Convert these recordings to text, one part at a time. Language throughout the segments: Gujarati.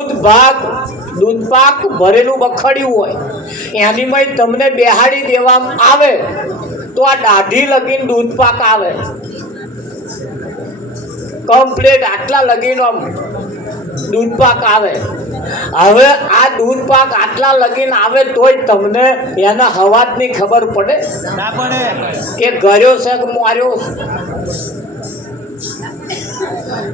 दूध पाक भरेलू बखड़्यू होय एनी में तमने बेहाड़ी देवामां आवे तो आ दाढ़ी लगीने दूध पाक आवे कम्प्लीट आटला लगीने आम दूध पाक आवे। हवे आ दूध पाक आटला लगीने आवे तोय तमने एना हवाजनी खबर पड़े ना पड़े के गर्यो छे के मार्यो।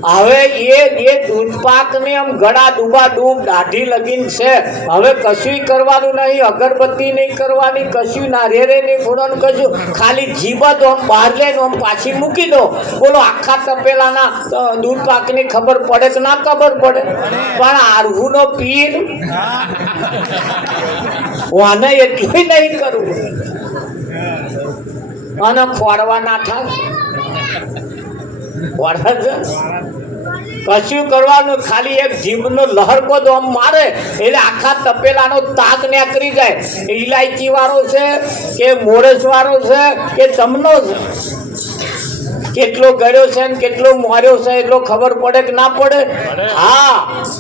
हवे ये दूध पाक ने हम गड़ा डूबा डूब दाढ़ी लगीन छे। हवे कशुं करवानुं नहीं, अगरबत्ती नहीं करवानी, कशुं नारिયેળ नहीं फोड़વાનું, कशुं खाली जीभ तो हम बहार लईने हम पाછી मूकी दो। बोलो आखा तपेलाना दूध पाक ની खबर पड़े કે ना खबर पड़े? पण आरहूनो पीर वाने એટલું नहीं करવું અને ખોડવા ના થાય कशुं करवानुं खाली एक जीभनो लहरको तो आम मारे એટલે आखा तपेलानो ताक नीकળી जाए। इलायची वाळो छे के मोरस वाळो छे के तमनो छे, केटलो गळ्यो छे ने केटलो मार्यो छे એટલો खबर पड़े के ना पड़े? हाँ,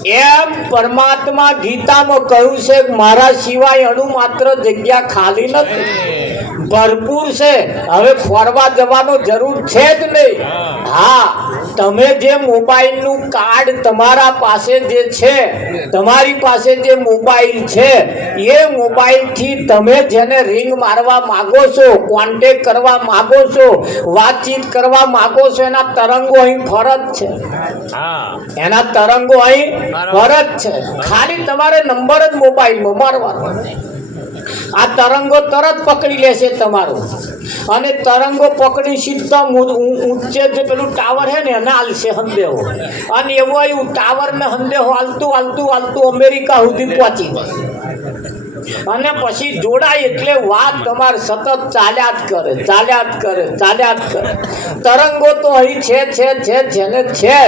एम परमात्मा गीतामां कह्युं छे मारा सिवाय अणु मात्र जग्या खाली नथी, भरपूर से। हवे खोरवा जवानो जरूर छे ज नहीं। हाँ, तमे जे मोबाइल नु कार्ड तमारा पासे जे छे, तमारी पासे जे मोबाइल छे ये मोबाइल थी तमे जेने रिंग मारवा मागो छो, कॉन्टेक्ट करवा मागो छो, बातचीत करवा मागो छो एना तरंगो अहीं फरज छे। एना तरंगो अहीं फरज छे। खाली तमारे नंबर ज मोबाइल में मारवानो। आ तरंगो तरत पकड़ी लेशे तमारो अने तरंगो पकड़ी सीधा ऊंचे जे पेलू टावर है ने एना आलशे हंदेहो अने एवो ई टावर ने हंदेहो हालतू हालतू हालतू अमेरिका सुधी पहोंची अने पछी जोड़ाय एटले वात तमार सतत चाल्या ज करे तरंगो तो अहीं छे जेने छे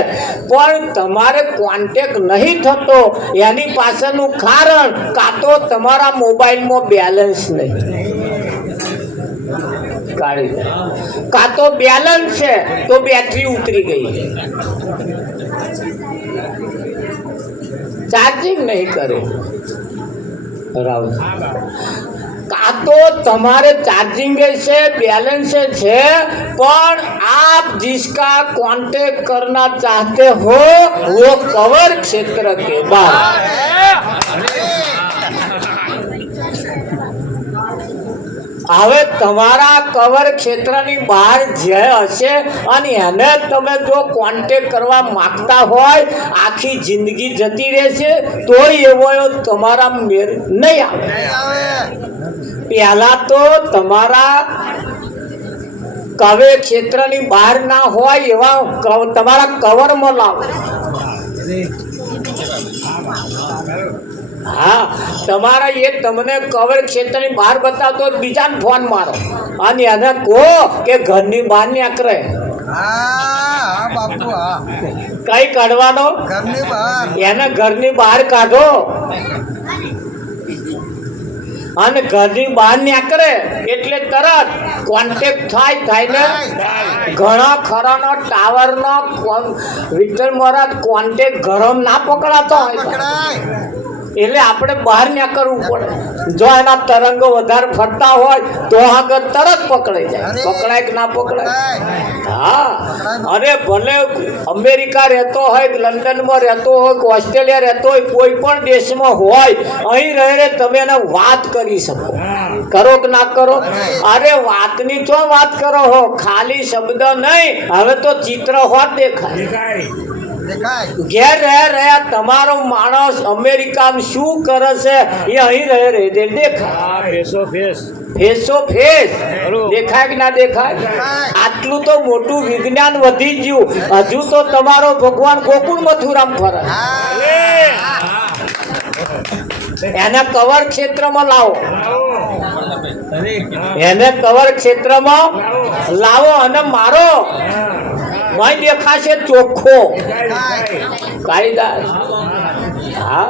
पण तमारे कॉन्टेक्ट नहीं थतो एनी पाछळनुं कारण का तो तमारा मोबाइल में बैलेंस नहीं, का तो बैलेंस है तो बैटरी उतरी गई है, चार्जिंग नहीं करे राव। का तो तमारे चार्जिंग से बैलेंस है पर आप जिसका कांटेक्ट करना चाहते हो वो कवर क्षेत्र के बाहर। हवे तमारा कवर क्षेत्रनी बहार जे हशे अने एने तमे जो कॉन्टेक्ट करवा मांगता होय आखी जिंदगी जती रहेशे तोय एवो तमारा मेर नहीं आवे। पहला तो तमारा कवे क्षेत्रनी बहार ना होय एवा तमारा कवर में लावो। हाँ, तमारा ये तमने कवर क्षेत्र ની બહાર બતાવતો બીજાને ફોન મારો અને એને કહો કે ઘરની બહાર નીકળે। હા બાપુ, હા કઈ કાઢવાનો? ઘરની બહાર। એને ઘરની બહાર કાઢો અને ઘરની બહાર નીકળે એટલે તરત કોન્ટેક્ટ થાય ને ઘણા ખરાનો ટાવરનો વિઠ્ઠલ મહારાજ કોન્ટેક્ટ ગરમ ના પકડાતો હોય એટલે આપણે બહાર નીકળવું પડે। જો એના તરંગો વધારે ફરતા હોય તો આગળ તરત પકડાઈ જાય। પકડાય કે ના પકડાય? हाँ, अरे भले अमेरिका रहते हो, लंडन में रहते हो, ऑस्ट्रेलिया रहते हो, कोई पण देश में होय अहीं रहीने तमे एने वात करी सको। करो कि ना करो? अरे वातनी तो बात करो हो, खाली शब्द नहीं, हवे तो चित्र होत देखाय। घेर रहे तमारो माणस अमेरिका में शू करे छे ये अहीं रहे देखाय। फेसो फेस देखाय कि ना देखाय? आटलू तो मोटू विज्ञान वधी गयुं, हजू तो तमारो भगवान गोकुल मथुरा में फरे। एने कवर क्षेत्र में लावो, एने कवर क्षेत्र में लावो अने मारो मैं देखाशे चोखो कायदा। हाँ,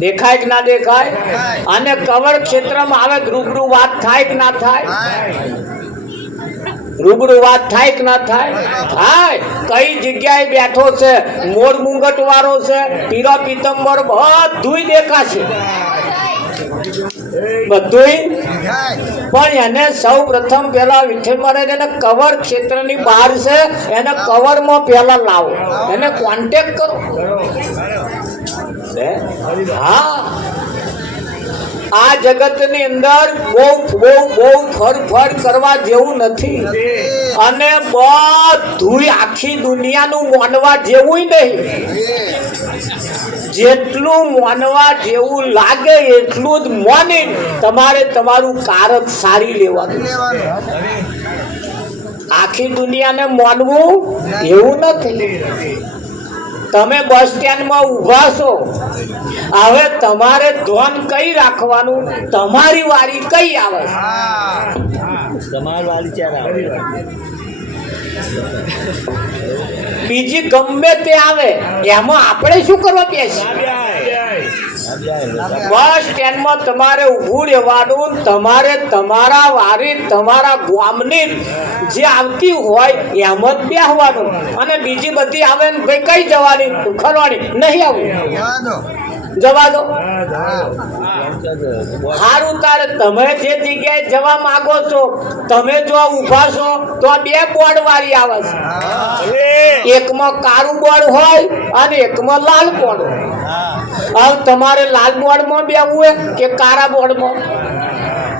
देखाय कि ना देखाय? अने कवर क्षेत्र में आवे रूबरू बात थाय कि ना थाय? રૂબરૂ વાત થાય કે ના થાય? થાય. કઈ જગ્યાએ બેઠો છે, મોર મુંગટ વાળો છે, પીરો પીતંબર બધુંય દેખાશે, બધુંય. પણ એને સૌ પ્રથમ પેલા વિઠ્ઠલ મહારાજ એને કવર ક્ષેત્રની બહાર છે, એને કવરમાં પેલા લાવો, એને કોન્ટેક્ટ કરો. હા, આ જગતની અંદર બહુ બહુ બહુ ફર કરવા જેવું નથી, અને બધુંય આખી દુનિયાનું માનવા જેવું નહીં. જેટલું માનવા જેવું લાગે એટલું જ માની તમારે તમારું કારક સારી લેવાનું. આખી દુનિયાને માનવું એવું નથી. તમે બસ સ્ટેન્ડમાં ઊભા છો, હવે તમારે ધ્યાન કઈ રાખવાનું, તમારી વારી કઈ આવે? તમારી વારી ક્યારે આવે? બીજી ગમે તે આવે એમાં આપણે શું કરવા બેસી? બસ સ્ટેન્ડમાં તમારે ઊભું રહેવાનું, તમારે તમારા વારી તમારા ગામની જે આવતી હોય એમ જ બેસવાનું, અને બીજી બધી આવે ને ભાઈ કઈ જવાની ખરવાની નહીં, આવું જવા દો. સારું, તારે તમે જે જગ્યાએ જવા માંગો છો, તમે જો ઊભા છો તો આ બે બોર્ડ વાળી આવે છે, એકમાં કાળું બોર્ડ હોય અને એકમાં લાલ બોર્ડ હોય. હવે તમારે લાલ બોર્ડમાં બેસવું હોય કે કાળા બોર્ડમાં?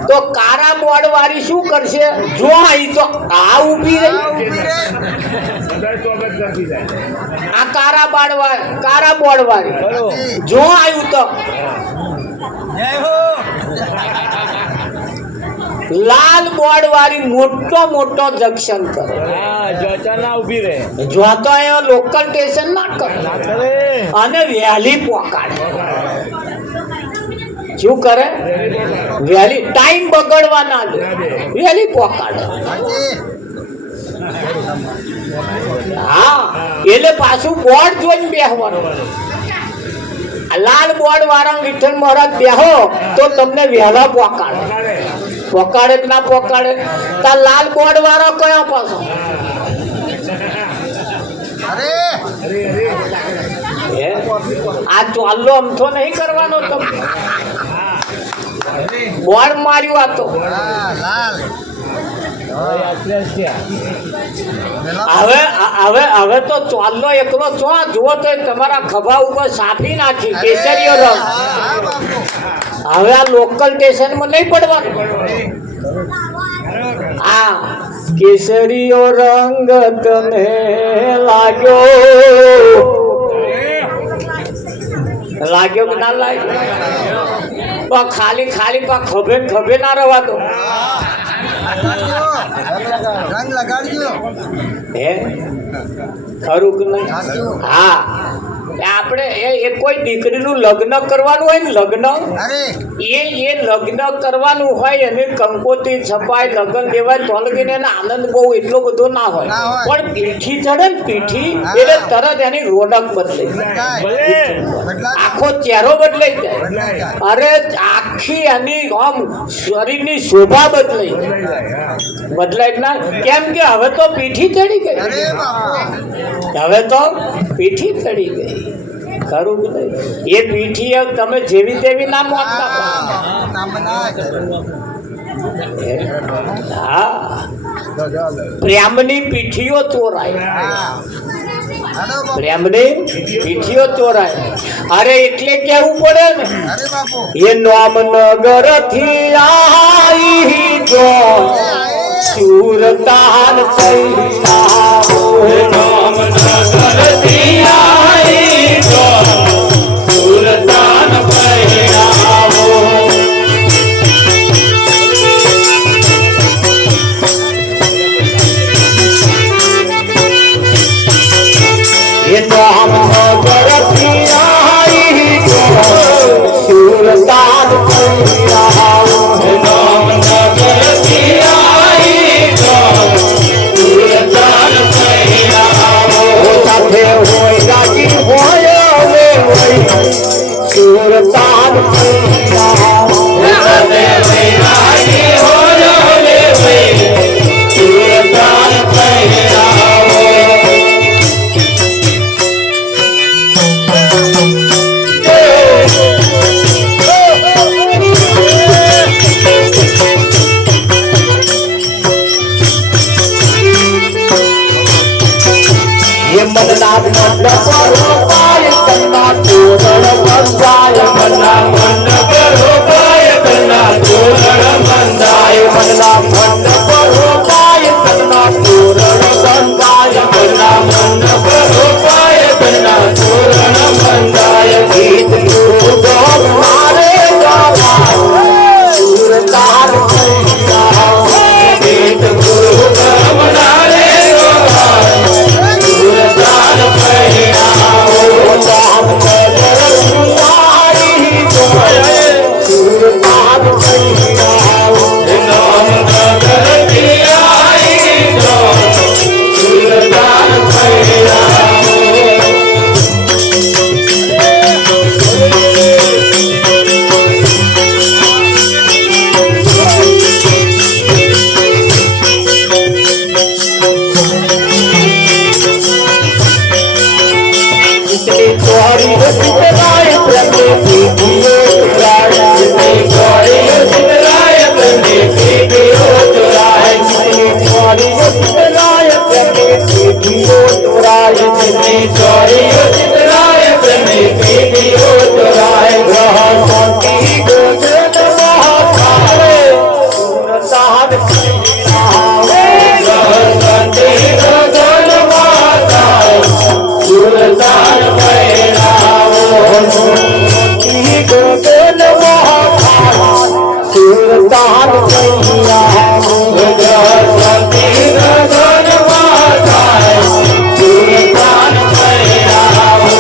તો કાળા બોર્ડ વાળી શું કરશે? જો અહીં તો આ ઊભી રહી, આ કાળા બોર્ડ વાળી જો આવ્યું તો લાલ બોર્ડ વાળી મોટો જંક્શન કરે, જો તો એ લોકલ સ્ટેશન ના કરે અને વહેલી પહોંચાડે. શું કરે? વહેલી, ટાઈમ બગડવા ના દે, વહેલી પહોંચાડે. હા, એટલે પાછું બોર્ડ જોઈને બેસવાનું. લાલ બોર્ડ વાળા વિઠ્ઠલ મહારાજ બેહો તો તમને વહેલા પહોંચાડે. પહોંચાડે કે ના પહોંચાડે? તા લાલ બોર્ડ વાળો કયો પાછો? આ ચાલો અમથો નહીં કરવાનો. તમે બોર્ડ માર્યું આ તો. હવે તો ચાલો એકલો ચો જુઓ તો તમારા ખભા ઉપર સાફી નાખી કેસરીયો રંગ. હવે આ લોકલ સ્ટેશનમાં નહીં પડવાનું. આ કેસરીયો રંગ તને લાગ્યો કે ના લાગ્યો? ખાલી ખભે ના રહેવા દો. રંગ લગાડજો. હે, ખરું કે નહીં? હા, આપણે એ કોઈ દીકરીનું લગ્ન કરવાનું હોય ને, લગ્ન એ લગ્ન કરવાનું હોય અને કંકોત્રી છપાય, લગ્ન દેવાય તો લગીને આનંદ બહુ એટલો બધો ના હોય, પણ પીઠી ચડે ને, પીઠી એટલે તરત એની રોનક બદલાઈ, આખો ચહેરો બદલાઈ જાય. અરે આખી એની આમ શરીરની શોભા બદલાય ના. કેમ કે હવે તો પીઠી ચડી ગઈ, હવે તો પીઠી ચડી ગઈ. ખરું કે નહીં? એ પીઠી તમે જેવી તેવી ના માનતા. હા, પ્રેમની પીઠીઓ ચોરાય, પ્રેમની પીઠીઓ ચોરાય. અરે એટલે કેવું પડે ને, એ નામ નગર થી આવી જો સુરતાન નામ નગર થી આવી જો સુરતાન પહેરાવો. એ નામ નગર થી આવી જો સુરતાન પહેરાવો. નામ નગર થી આવી જો સુરતાન પહેરાવો. સાથે હોય રાજી હોય સુરતાન પહેરાવો. સાથે હોય રાજી હોય સુરતાન चितराय प्रेमे पीपियो चुराए गौरियो चितराय प्रेमे पीपियो चुराए गौरियो चितराय प्रेमे पीपियो चुराए गौरियो चितराय प्रेमे पीपियो चुराए ग्रह शांति गोचर महाकाले सुरतान सुरतान पैरावो गोगन महाकाल सुरतान पैरावो शांति गगन Mahakal सुरतान पैरावो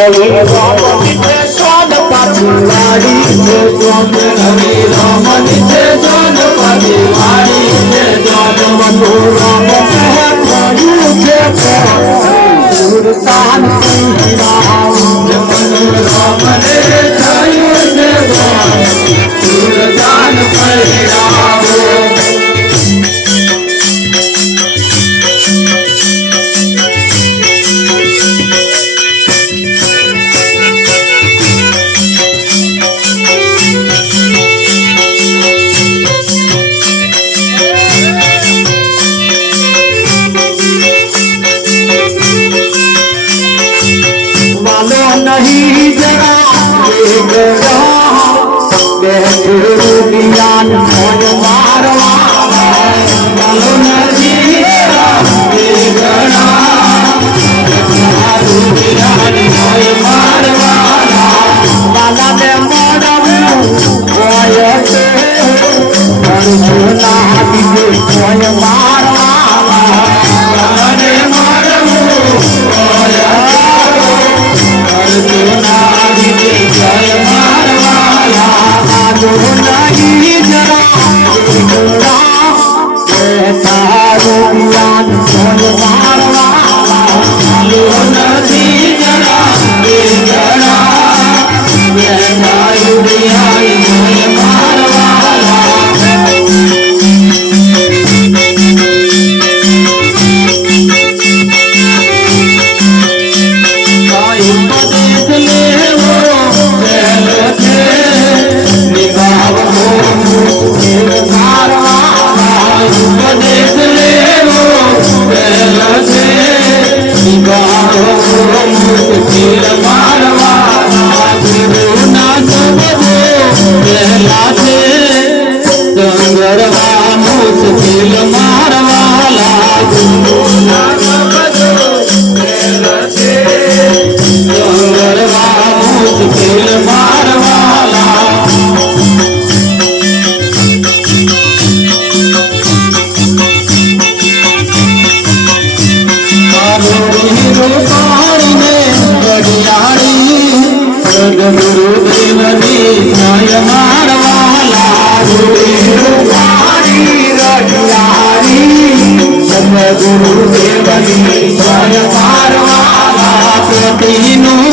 Hare Rama Nitya Swan Patilari Jai Swami Hare Rama Nitya Swan Patilari Jai Swami Mano Rama Mahakari Jai Surtan Ram Mano Rama Jai Jai Surtan Ram नहीं जरा ज्ञान मारवा नहीं मारवा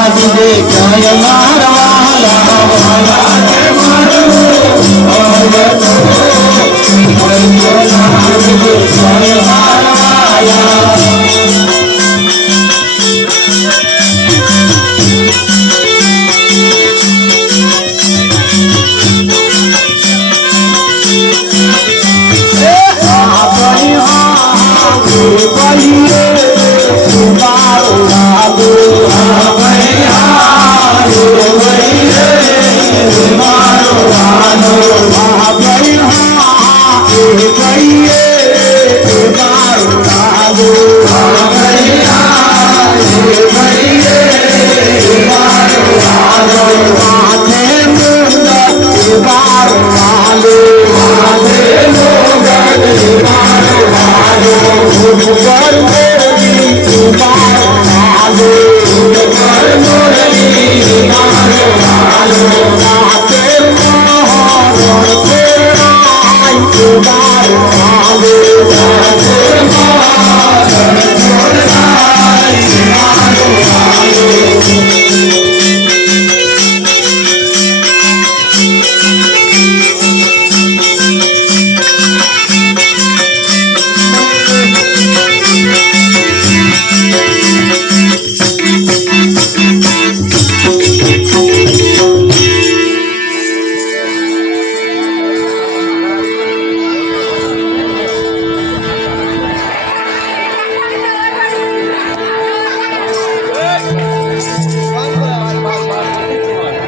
बाला में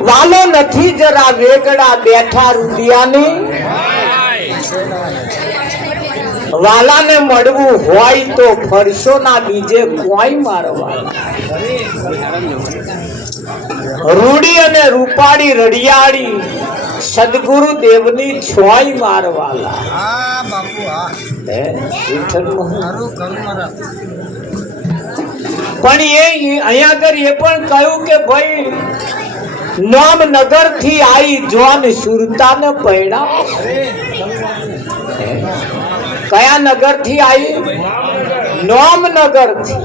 વાલો નથી જરા વેગડા બેઠા રૂપિયાની, વાલાને મળવું હોય તો ફરશો ના બીજે કોઈ મારવા. રૂડી અને રૂપાળી રડિયાળી સદગુરુ દેવની છોય મારવાલા. પણ એ અહીંયા આગળ એ પણ કહ્યું કે ભાઈ નામનગર થી આવી જોન સુરતા ને પૈડા. કયા નગર થી આવી? નામનગર થી.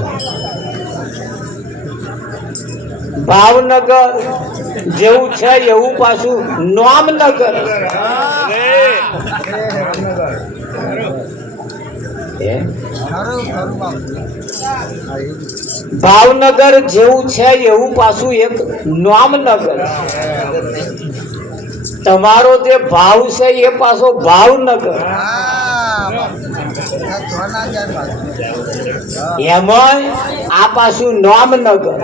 ભાવનગર જેવું છે એવું પાછું નામનગર. ભાવનગર જેવું છે એવું પાછું એક નામનગર. તમારો જે ભાવ છે એ પાછો ભાવનગર. એમાં આ પાછું નામનગર.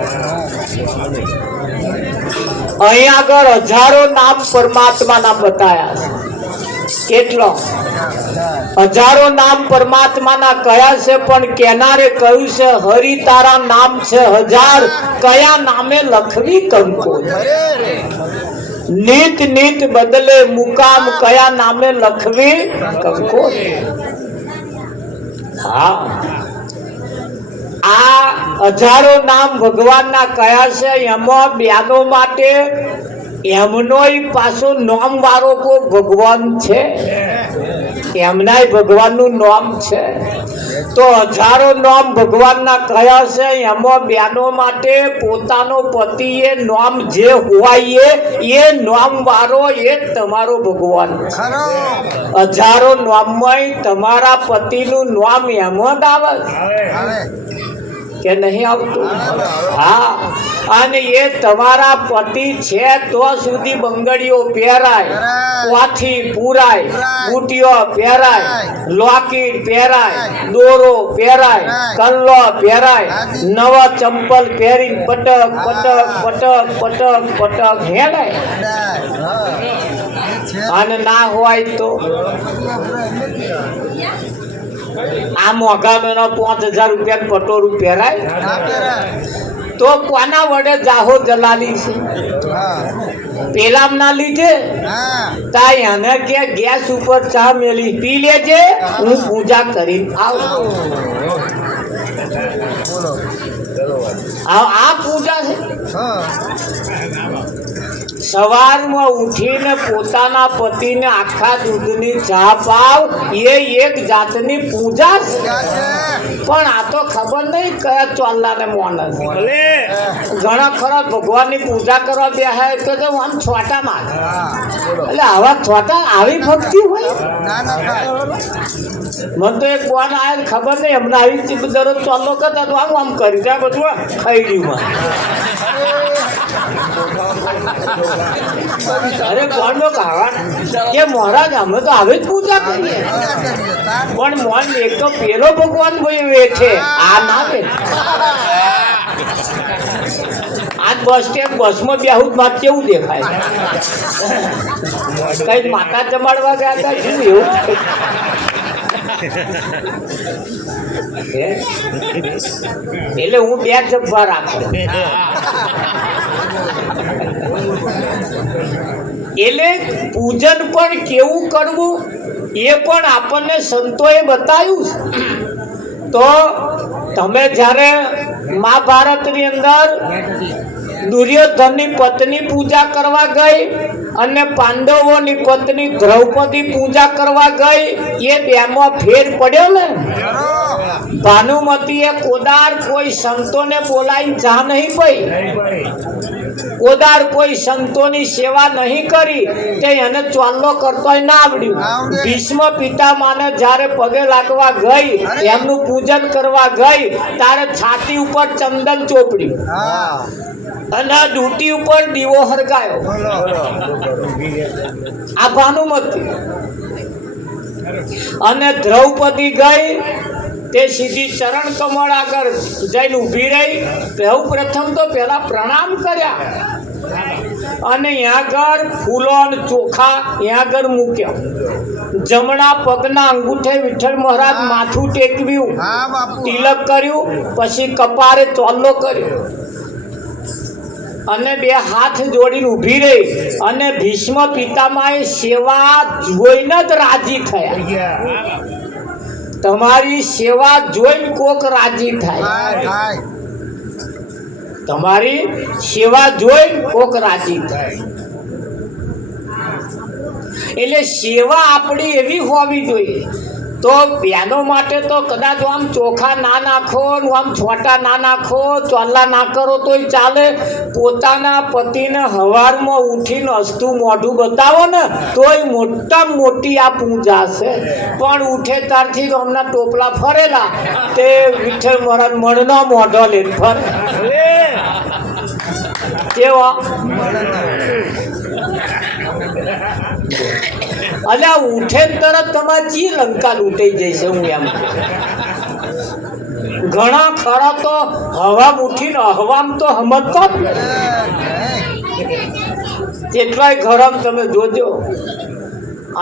અહીં આગળ હજારો નામ પરમાત્માના બતાયા છે. કેટલો? હજારો નામ પરમાત્માના કયા છે, પણ કેનારે કહ્યું છે હરિ તારા નામ છે હજાર, કયા નામે લખવી કંકોઈ. નીત નીત બદલે મુકામ, કયા નામે લખવી કંકોઈ. હા, આ હજારો નામ ભગવાનના કયા છે, એમાં બેનો માટે એમનો પાછો નામ વાળો કોઈ ભગવાન છે, એમનાય ભગવાનનું નામ છે. તો હજારો નામ ભગવાનના કયા છે, એમાં બેનો માટે પોતાનો પતિ એ નામ જે હોય એ નામ વાળો એ તમારો ભગવાન. હજારો નામમાં તમારા પતિનું નામ એમાં જ આવે કે નહીં આવતું? હા, અને એ તમારા પતિ છે તો સુધી બંગડીઓ પહેરાય, વાથી પૂરાય, બુટીઓ પહેરાય, લોકેટ પહેરાય, દોરો પહેરાય, કલ્લો પહેરાય, નવા ચંપલ પહેરી પટક પટક પટક પટક પટક હેલાય. અને ના હોય તો આ મોઘા મેનો 5000 રૂપિયા પટોરું પહેરાય તો કોના વડે જાહો જલાલી છે? પેલા ના લીધે તા એને કે ગેસ ઉપર ચા મેલી પી લેજે, હું પૂજા કરી આવું. આ પૂજા છે. સવારમાં ઉઠીને પોતાના પતિને આખા દૂધની ચા પાવ એ એક જાતની પૂજા છે. પણ આ તો ખબર નહીં કયા ચોલ્લાને માણસ. ઘણા ખરા ભગવાનની પૂજા કરવા બેહાય તો આમ છોટા મારે. એટલે આવા છોટા આવી ભક્તિ હોય? મને તો એક બોન આવે ખબર નહીં, હમણાં આવી દરરોજ ચોલ્લો કરતા તો આમ કરી ત્યાં બધું ખાઈ ગયું. અરે કોણનો કારણ કે મહારાજ અમે તો આવી જ પૂજા કરીએ, પણ મોન એક તો પેલો ભગવાન ભાઈ વેઠે, આ ના વેઠે. આજ બસ સ્ટેન્ડ બસમાં બેહું માં કેવું દેખાય કઈ માતા જમાડવા ગયા હતા શું એવું એટલે હું 2 જબ્બા રાખું એટલે પૂજન પણ કેવું કરવું એ પણ આપણને સંતોએ બતાવ્યું તો તમે જ્યારે મહાભારતની અંદર દુર્યોધનની પત્ની પૂજા કરવા ગઈ અને પાંડવોની પત્ની દ્રૌપદી પૂજા કરવા ગઈ એ બેમાં ફેર પડ્યો ને ભાનુમતીએ કોદાર કોઈ સંતોને બોલાવી જા નહીં પઈ કોદાર કોઈ સંતોની સેવા નહીં કરી તે એને ચોલ્લો કરતોય ના આવડ્યું ભીષ્મ પિતામાને જ્યારે પગે લાગવા ગઈ એમનું પૂજન કરવા ગઈ ત્યારે છાતી ઉપર ચંદન ચોપડ્યું અને ડૂટી ઉપર દીવો હરગાયો આ ભાનુમતી અને દ્રૌપદી ગઈ તે સીધી ચરણ કમળ આગળ જઈને ઊભી રહી સૌ પ્રથમ તો પહેલા પ્રણામ કર્યા અને આગળ ફૂલો અને ચોખા આગળ મૂક્યા જમણા પગના અંગૂઠે વિઠ્ઠલ મહારાજ માથું ટેકવ્યું તિલક કર્યું પછી કપારે ચોલ્લો કર્યો અને 2 હાથ જોડીને ઊભી રહી અને ભીષ્મ પિતામહે સેવા જોઈને જ રાજી થયા તમારી સેવા જોઈને કોક રાજી થાય તમારી સેવા જોઈને કોક રાજી થાય એટલે સેવા આપણી એવી હોવી જોઈએ તો બહેનો માટે તો કદાચ આમ ચોખા ના નાખો આમ છોટા ના નાખો ચોલ્લા ના કરો તોય ચાલે પોતાના પતિને હવારમાં ઉઠીને હસતું મોઢું બતાવો ને તોય મોટામાં મોટી આ પૂજા છે પણ ઉઠે ત્યારથી તો હમણાં ટોપલા ફરેલા તે વિઠ્ઠલ મહારાજ મણનો મોઢો લઈને ફરે કેવા અલ્યા ઉઠે તરત તમારે ચી લંકા લૂંટાઈ જશે હું એમ ઘણા ખરા તો હવા ઉઠીને હવામ તો હમતો જ કેટલાય ઘરમ તમે જોજો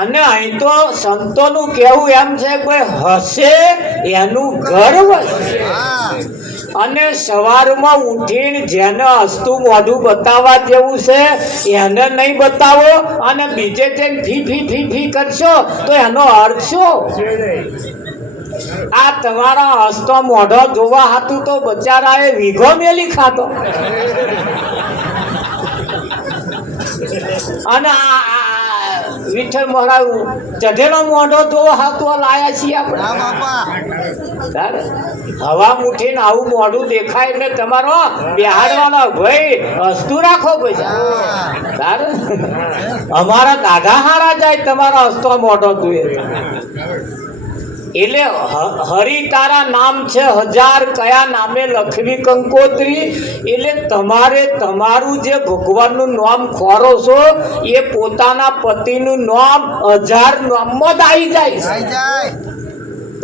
અને અહીં તો સંતોનું કહેવું એમ છે કે હસે એનું ગર્વ અને સવારમાં ઉઠીને જેને હસતું મોઢું બતાવવા જેવું છે એને નહીં બતાવો અને બીજે જઈને ફી ફી ફી ફી કરશો તો એનો અર્થ શું આ તમારા હસતો મોઢો જોવા હતું તો બચારાએ વીઘો મેલી ખાતો અને આ વિઠ્ઠલ મહારાજ ચઢેલો મોઢો જોવા હતું લાયા છીએ આપણે હવા મુઠીને આવું મોઢું દેખાય એટલે તમારો બેહાડવાનો ભાઈ હસતું રાખો પછી તારે અમારા દાદા હારા જાય તમારા હસતો મોઢો જોઈએ એટલે હરિ તારા નામ છે 1000 કયા નામે લખવી કંકોત્રી એટલે તમારે તમારું જે ભગવાનનું નામ ખોરો છો એ પોતાના પતિનું નામ 1000 નામમાં જ આવી જાય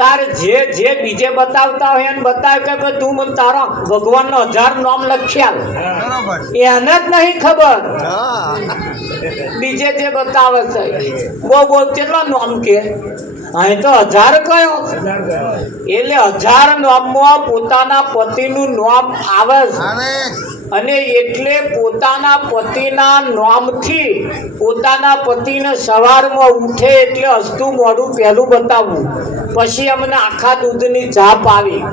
તાર જે બીજે બતાવતા હોય એને બતાવે કે તું મને તારા ભગવાનનો 1000 નામ લખ્યા એને જ નહીં ખબર બીજે જે બતાવે છે બહુ કેટલા નામ કે અહીં તો 1000 કયો એટલે 1000 નામમાં પોતાના પતિનું નામ આવે અને એટલે પોતાના પતિના નામથી પોતાના પતિને સવારમાં ઉઠે એટલે હસતું મોઢું પહેલું બતાવવું પછી અમને આખા દૂધની ચા પાવી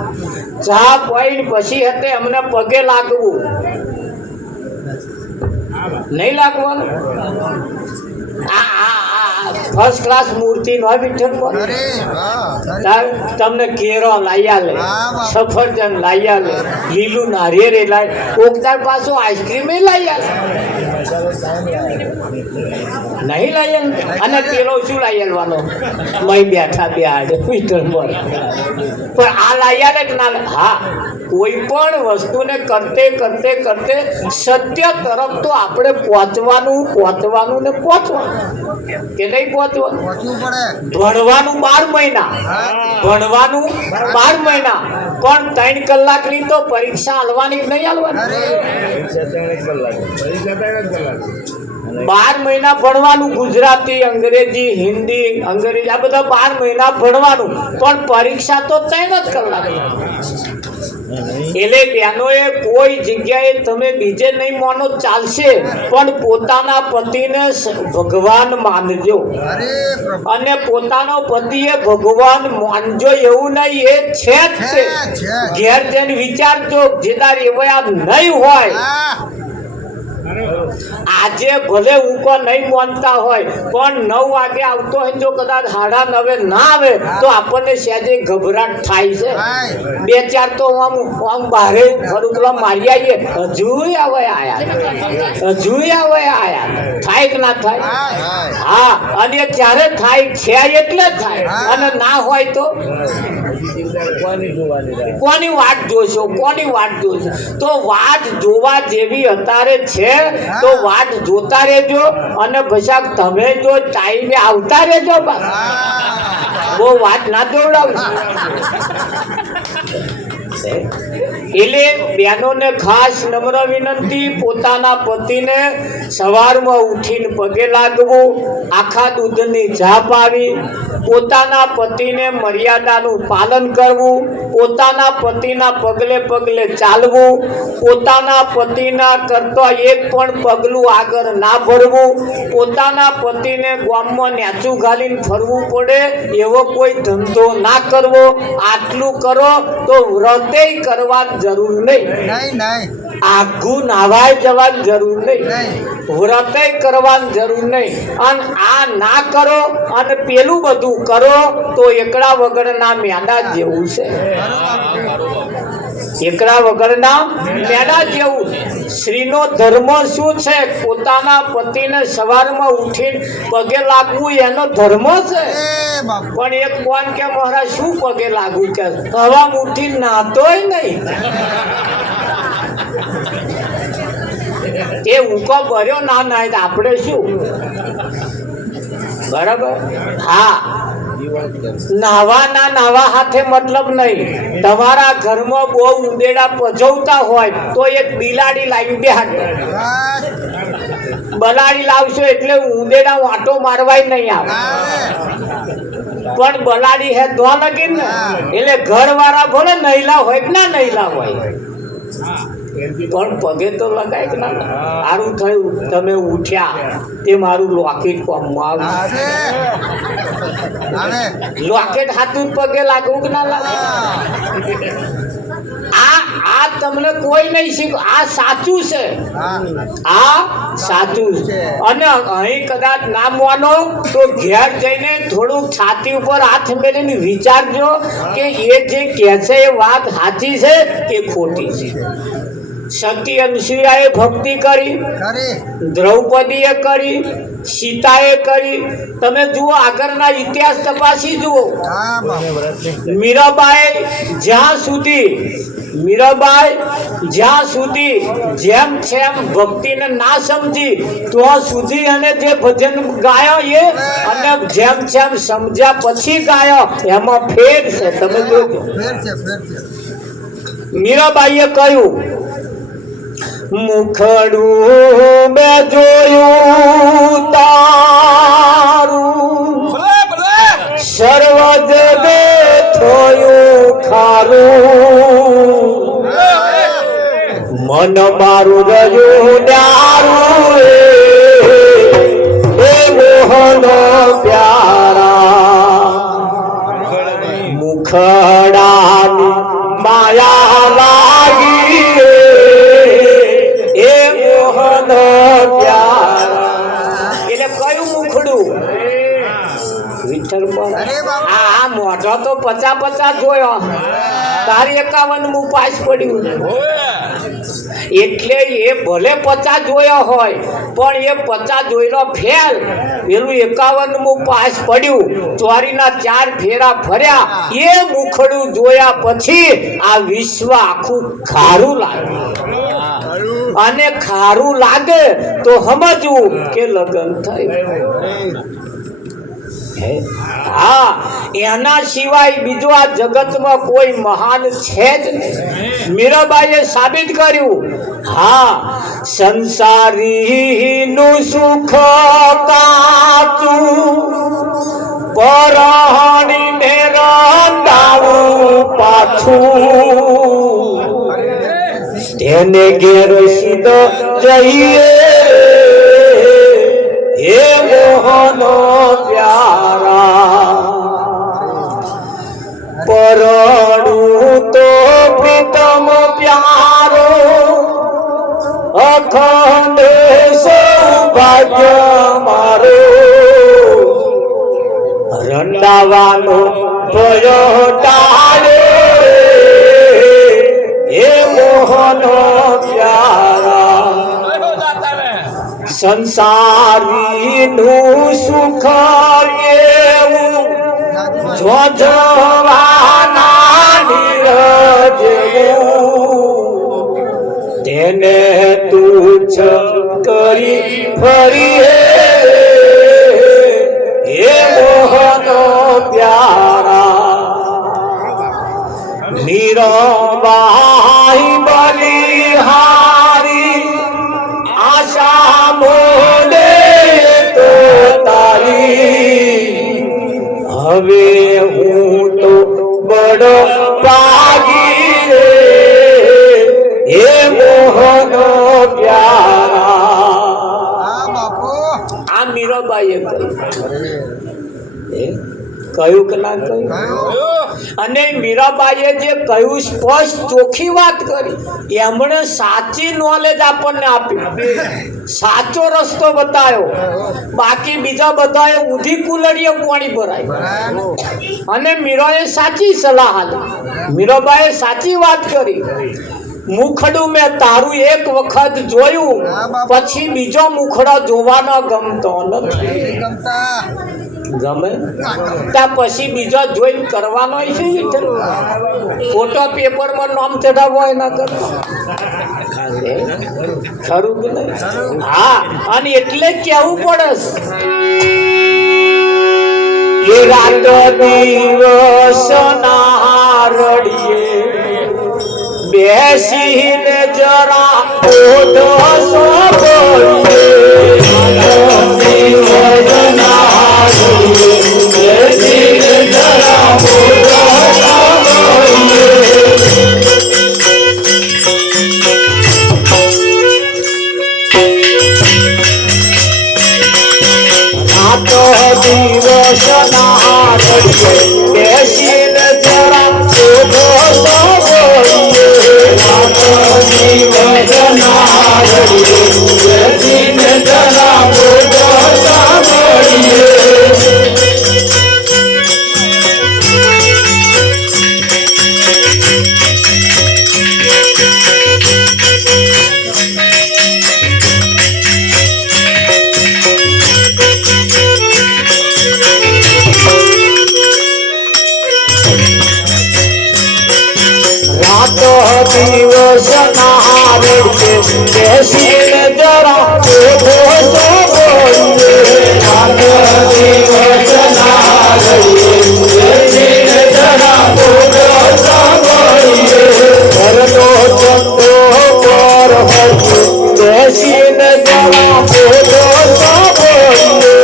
ચા પીને પછી હતી અમને પગે લાગવું નહીં લાગવાનું ફર્સ્ટ ક્લાસ મૂર્તિ નો વિઠ્ઠલ તમને કેરો લાવી આલે સફરજન લાવી આલે લીલું નારિયેળ લાવી કોકદાર પાછું આઈસ્ક્રીમ લાવી આલે નહીં લાવી અને પેલો શું લાવી આલવાનો મય બેઠા બે આડે વિઠ્ઠલ પણ આ લાવી આલે કે ના હા કોઈ પણ વસ્તુને કરતે કરતે કરતે સત્ય તરફ તો આપણે પહોંચવાનું ને પહોંચવાનું કે નહીં પહોંચવાનું ભણવાનું 12 મહિના ભણવાનું 12 મહિના પણ 3 કલાકની તો પરીક્ષા હાલવાની કે નહીં હાલવાની? 12 મહિના ભણવાનું, ગુજરાતી, અંગ્રેજી, હિન્દી, અંગ્રેજી આ બધા 12 મહિના ભણવાનું, પણ પરીક્ષા તો 3 જ કલાક. એટલે બહેનોએ કોઈ જગ્યાએ તમે બીજે નહીં માનો ચાલશે, પણ પોતાના પતિને ભગવાન માનજો અને પોતાનો પતિ એ ભગવાન માનજો એવું નહીં, એ છે જ તે. ઘેર જઈને વિચારજો જેદાર એવા નહીં હોય. આજે ભલે ઊંકો નહીં માનતા હોય પણ 9 વાગે આવતો હોય, જો કદાચ 9:30 ના આવે તો આપણને સહેજે ગભરાટ થાય છે. 2-4 તો આમ બહારે ફરુકલા મારી આવીએ, હજુ આવે આયા થાય કે ના થાય? હા, અને જ્યારે થાય છે એટલે થાય, અને ના હોય તો કોની વાટ જોશો? તો વાટ જોવા જેવી અત્યારે છે તો વાટ જોતા રહેજો, અને પછી તમે જો ટાઈમે આવતા રહેજો. બહુ વાત ના જોડાવું. એટલે બહેનોને ખાસ નમ્ર વિનંતી, પોતાના પતિને સવારમાં ઉઠીને પગે લાગવું, આખા દૂધની ચા પાવી, પોતાના પતિને મર્યાદાનું પાલન કરવું, પોતાના પતિના પગલે પગલે ચાલવું, પોતાના પતિના કરતા એક પણ પગલું આગળ ના ભરવું, પોતાના પતિને ગામમાં નેચું ઘાલીને ફરવું પડે એવો કોઈ ધંધો ના કરવો. આટલું કરો તો વ્રતે કરવાની જરૂર નહીં, આઘું નાવાય જવાની જરૂર નહીં, વ્રતે કરવાની જરૂર નહીં. અને આ ના કરો અને પેલું બધું કરો તો એકડા વગરના મેંડા જેવું છે. એકડા વગરના મેંડા જેવું. સ્ત્રીનો ધર્મ શું છે? પોતાના પતિને સવારમાં ઉઠીને પગે લાગવું એનો ધર્મ છે. પણ એક કોણ કે મારા શું પગે લાગવું કે હવા ઉઠીને નાતોય નહીં, એ ઊંકો ભર્યો ના નાય આપણે શું? બરાબર? હા, નાવા હાથે મતલબ નહીં. તમારા ઘરમાં બહુ ઉંદેડા પજવતા હોય તો એક બિલાડી લાવી બેહાડ. બલાડી લાવશો એટલે ઉંદેડા વાંટો મારવાય નહીં આવે, પણ બલાડી હે તો લગી ને. એટલે ઘર વાળા ભલે નહીલા હોય કે ના નહીલા હોય, પણ પગે તો લગાય કે ના. સારું થયું તમે ઉઠ્યા, તે મારું લોકેટ કામમાં આવ્યું. લોકેટ હાથું પગે લાગવું કે ના લાગે? આ તમને કોઈ નહીં શીખ. આ સાચું છે, આ સાચું છે. અને અહીં કદાચ ના માનો તો ઘેર જઈને થોડુંક છાતી ઉપર હાથ મેળવીને વિચારજો કે એ જે કહે છે એ વાત સાચી છે કે ખોટી છે. સતી અનસુયાએ ભક્તિ કરી, દ્રૌપદીએ કરી, સીતાએ કરી. તમે જુઓ આગળના ઇતિહાસ તપાસી જુઓ. મીરાબાઈ જ્યાં સુધી જેમ ભક્તિને ના સમજી ત્યાં સુધી અને જે ભજન ગાયો એ અને જેમ સમજ્યા પછી ગાયો એમાં ફેર છે. તમે જોજો મીરાબાઈએ કહ્યું, મુખડું મેં જોયું તારું, સર્વ જગે થયું ખારું, મન મારું રહ્યું ન્યારું એ મોહન પ્યારા, મુખડાની માયા લાગી એ મોહન પ્યારા. એટલે કયું મુખડું? વિઠ્ઠલ પર. આ મોઢો તો 50 જોયો, તારી 51મું પાસ પડ્યું. એટલે એ ભલે 50 જોયો હોય પણ એ 50 જોયેલો ફેલ, પેલું 51મું પાસ પડ્યું. ચોરીના 4 ફેરા ફર્યા. એ મુખડું જોયા પછી આ વિશ્વ આખું ખારું લાગે, અને ખારું લાગે તો સમજવું કે લગ્ન થયું. હા, એના સિવાય બીજો આ જગતમાં કોઈ મહાન છે જ નહીં. મીરાબાઈએ સાબિત કર્યું. હા, સંસારીનું સુખ કાચું પરાણીને રંડાવું પાછું, તેને ઘેર સીધો જઈએ હે મોહનો પ્યારા, પરણું તો પ્રીતમ પ્યારો અખંડ સૌભાગ્ય મારો, રંડાવાનો ભયો ટાળે હે મોહનો પ્યારા, સંસારીનું સુખ એવું જોજવાના નીરજવું, તેને તુચ્છ કરી ફરી હે મોહનો પ્યારા, મીરાબાઈ બલિહારી આશા મોલે તો તારી, હવે હું તો બડો પાગી રે હે મોહનો પ્યારા. આ મીરાબાઈએ કહ્યું કે ના કહ્યું? અને મીરાબાઈએ જે કહ્યું સ્પષ્ટ ચોખ્ખી વાત કરી, એમણે સાચી નોલેજ આપણને આપી, સાચો રસ્તો બતાવ્યો. બાકી બીજા બધાએ ઊંધી કુલડીએ પાણી ભરાય અને મીરાએ સાચી સલાહ આપી. મીરાબાઈએ સાચી વાત કરી. મુખડું મેં તારું એક વખત જોયું, પછી બીજો મુખડો જોવાનો ગમતો નથી. ગમે ત્યાં પછી બીજો જોઈને કરવાનો છે. ફોટો પેપરમાં નામ ચડાવવો એના કરતા ખરું કે નહીં? હા, અને એટલે કેવું પડે એ રાત દિવસ ના રડીએ બેસીને જરા ઓઢો સોબરીએ, દિવસ ના બેસીને જરા ઓઢો સોબરીએ, દિવસ ના બેસીને જરા ઓઢો સોબરીએ. દિવસ ના બેસીને જરા ઓઢો સોબરીએ, દિવસ ના બેસીને જરા ઓઢો સોબરીએ. ઘરનો ચંદો પર બેસીને જરા ઓઢો સોબરીએ,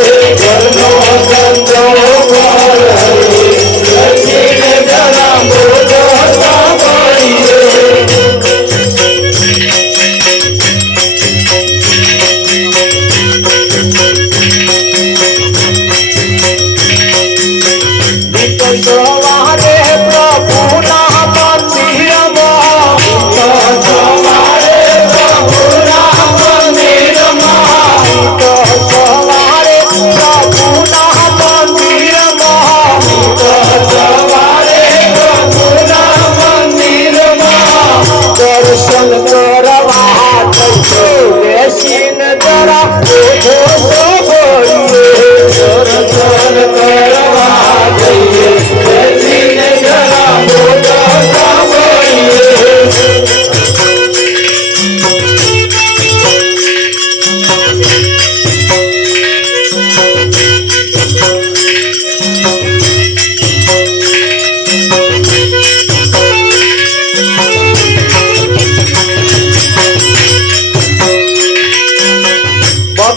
ઘરનો ચંદો પર બેસીને જરા ઓઢો સોબરીએ. સવારે પ્રભુના મંદિરમાં, સવારે પ્રભુના મંદિરમાં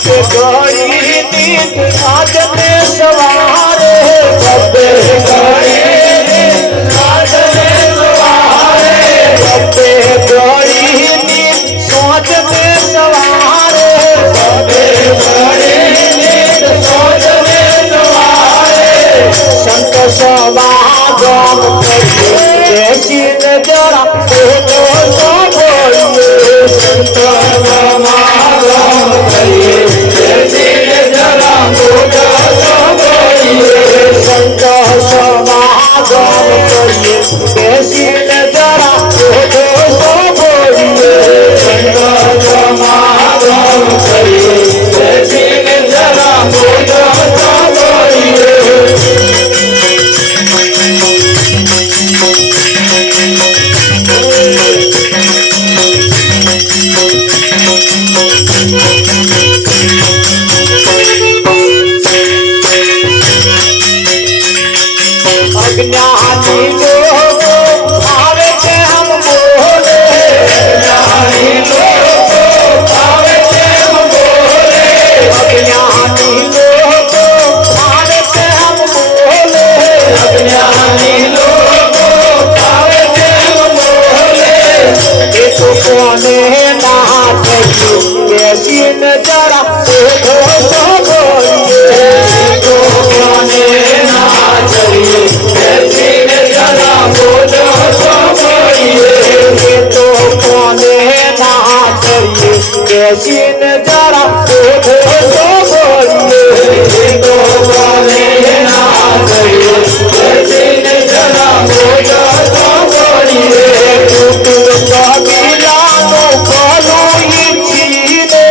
ઘડી નીંદ સાંજને સવારે બબે ઘડી નીંદ સાંજને સવારે બબે ઘડી નીંદ સાંજને સવારે બબે ઘડી નીંદ સાંજને સવારે સંત સમાગમ કરીએ બેસીને જરા તો સાંભળીએ સંત સમાગમ કરીએ બેસીને જરા તો સાંભળીએ સંત સમાગમ કરીએ બેસીને જરા તો સાંભળીએ સંત સમાગમ કરીએ બેસીને જરા તો સાંભળીએ अज्ञानी लोगों भावे से हम बोले अज्ञानी लोगों भावे से हम बोले अज्ञानी लोगों भावे से हम बोले अज्ञानी लोगों भावे से हम बोले ये तो कोने ना चाहिए कैसी नजरा तो बोलिए तो कोने ना चाहिए तो कोने ना चाहिए कैसी नजरा तो बोलिए तो कोने ना चाहिए कैसी नजरा तो बोलिए तुम कबीला नो बोलो ये चीने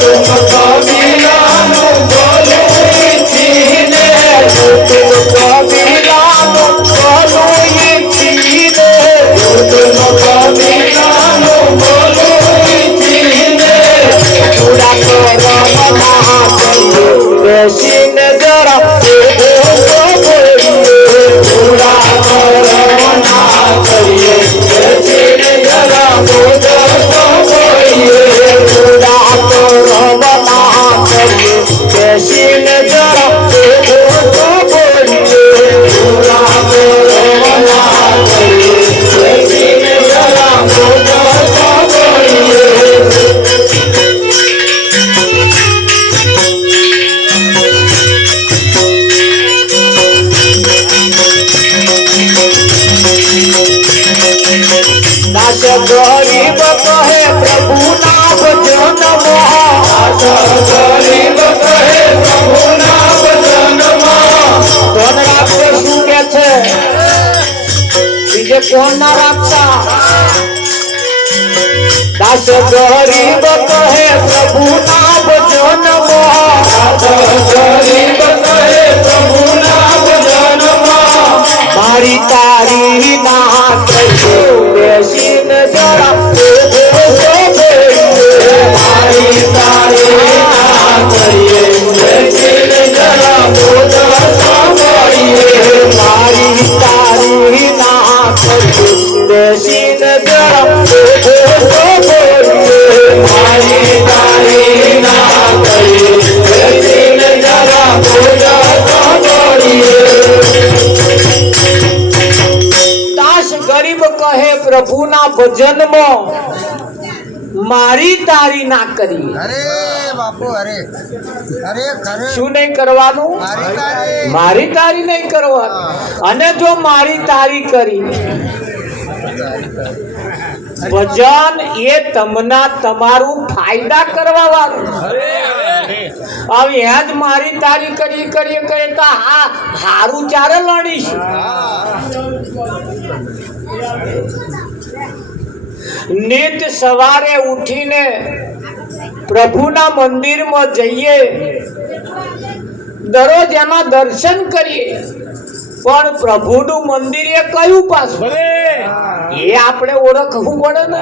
तुम कबीला नो बोलो ये चीने तुम कबीला नो बोलो ये चीने तुम कबीला नो बोलो ये चीने पूरा करो मना चाहिए कैसी नजरा तो बोलिए पूरा करो मना चाहिए कैसी नजरा तो बोलिए पूरा करो मना चाहिए कैसी नजरा तो बोलिए पूरा करो मना चाहिए कैसी नजरा तो बोलिए दास गरीब कहे प्रभु नाम जन्म दास गरीब कहे प्रभु नाम जन्म कोण राखते શું કે છે બીજે કોણ ના રાખતા દાસ ગરીબ કહે પ્રભુ નામ જન્મ દાસ ગરીબ કહે પ્રભુ નામ જન્મ મારી તારી ના કહીએ બેસીને જરા મારી તારી ના કહીએ બેસીને જરા મારી તારી ના કહીએ બેસીને જરા મારી તારી ના કહીએ બેસીને જરા દાસ ગરીબ કહે પ્રભુના ભજનમાં મારી તારી ના કરી અરે બાપુ અરે અરે ખરે શું નહીં કરવાનું મારી તારી નહીં કરવાનું અને જો મારી તારી કરી ભજન એ તમના તમારું ફાયદા કરવા વાળું હવે હેજ મારી તારી કરીએ તો હારું ચારે લડીશું નિત સવારે ઉઠીને પ્રભુના મંદિરમાં જઈએ દરરોજ એના દર્શન કરીએ પણ પ્રભુનું મંદિર એ કયું પાછું એ આપણે ઓળખવું પડે ને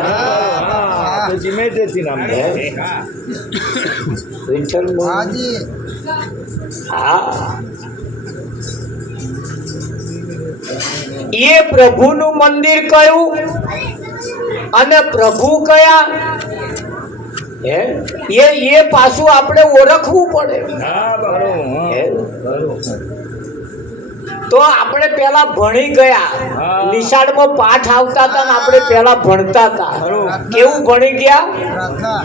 હા એ પ્રભુનું મંદિર કયું અને પ્રભુ કયા હે એ પાછું આપણે ઓળખવું પડે. હે? તો આપણે પેલા ભણી ગયા, નિશાળમાં પાઠ આવતા હતા ને આપણે પેલા ભણતા હતા. કેવું ભણી ગયા? પ્રાર્થના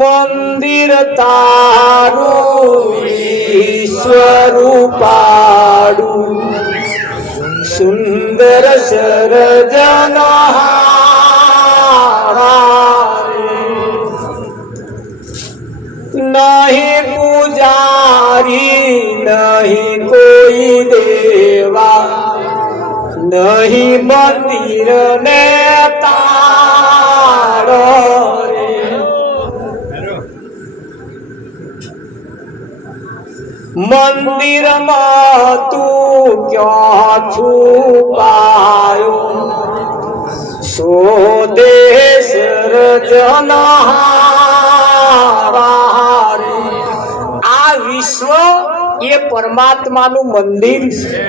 મંદિર તારું ઈશ્વરૂપાડું સુંદર નહીં પૂજારી નહીં કોઈ દેવા નહીં મંદિર ને તારો મંદિરમાં તું ક્યાં છુપાયો સ્વદેશ રજનહારે. આ વિશ્વ એ પરમાત્માનું મંદિર છે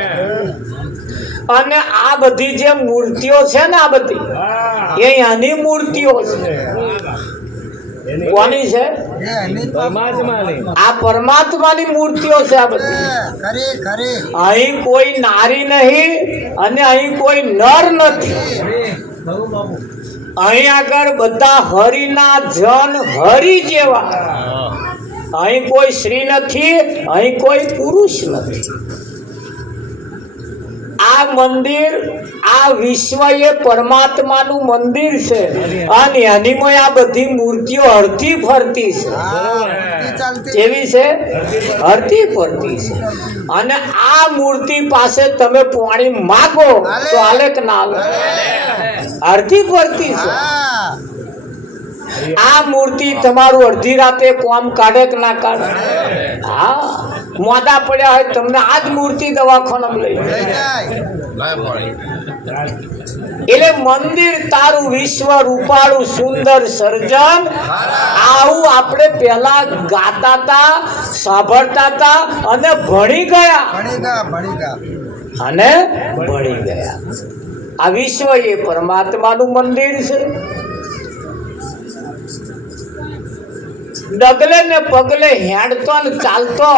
અને આ બધી જે મૂર્તિઓ છે ને આ બધી એ આની મૂર્તિઓ છે. કોની છે? આ પરમાત્માની મૂર્તિઓ છે આ બધી. ખરી ખરી અહીં કોઈ નારી નહીં અને અહીં કોઈ નર નથી. અહીં આગળ બધા હરિના જન હરિ જેવા. અહીં કોઈ સ્ત્રી નથી, અહીં કોઈ પુરુષ નથી. આ મંદિર, આ વિશ્વ એ પરમાત્માનું મંદિર છે અને એનીમાં આ બધી મૂર્તિઓ હરતી ફરતી છે. ચાલતી કેવી છે? હરતી ફરતી છે. અને આ મૂર્તિ પાસે તમે પાણી માગો તો હાલે કે ના હાલે? હરતી ફરતી છે. હા આ મૂર્તિ તમારું અડધી રાતે કોમ કાઢે કે ના કાઢે? હા, મોડા પડ્યા હોય તમને આ જ મૂર્તિ દવાખાનામાં લઈ જાય. લઈ જાય એટલે મંદિર તારું વિશ્વ રૂપાળું સુંદર સર્જન, આવું આપણે પેલા ગાતા હતા, સાંભળતા હતા અને ભણી ગયા. ભણી ગયા અને ભણી ગયા. આ વિશ્વ એ પરમાત્માનું મંદિર છે. ડગલે ને પગલે હેડતો ને ચાલતો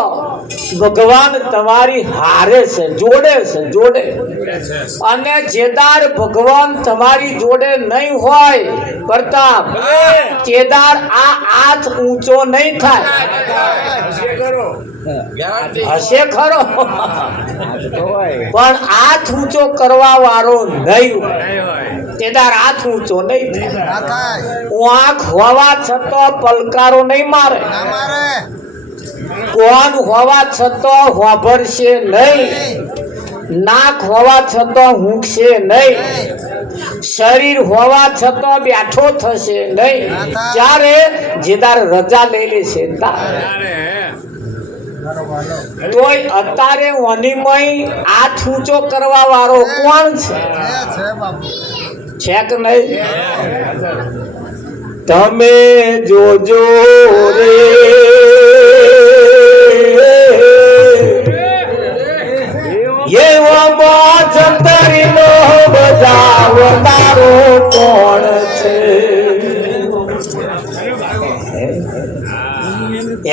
ભગવાન તમારી હારે છે, જોડે. અને જેદાર ભગવાન તમારી જોડે નહીં હોય પ્રતાપ, કેદાર આ હાથ ઊંચો નહીં થાય. હશે ખરો પણ હાથ ઊંચો કરવા વાળો નહીં હોય. કેદાર હાથ ઊંચો નહીં થાય. ના થાય આંખ હોવા છતાં પલકારો નહીં મારે. ના મારે કોણ હોવા છતાં હોભરશે નહીં. નાક હોવા છતાં ઊંઘશે નહીં. શરીર હોવા છતાં બેઠો થશે નહીં. ત્યારે જેદાર રજા લઈ લેશે તોય અત્યારે અનિમય હાથ ઊંચો કરવા વાળો કોણ છે? છે બાપુ છે કે નહીં? તમે જોજો રે એવામાં જંતરીનો બજાવનારો કોણ છે?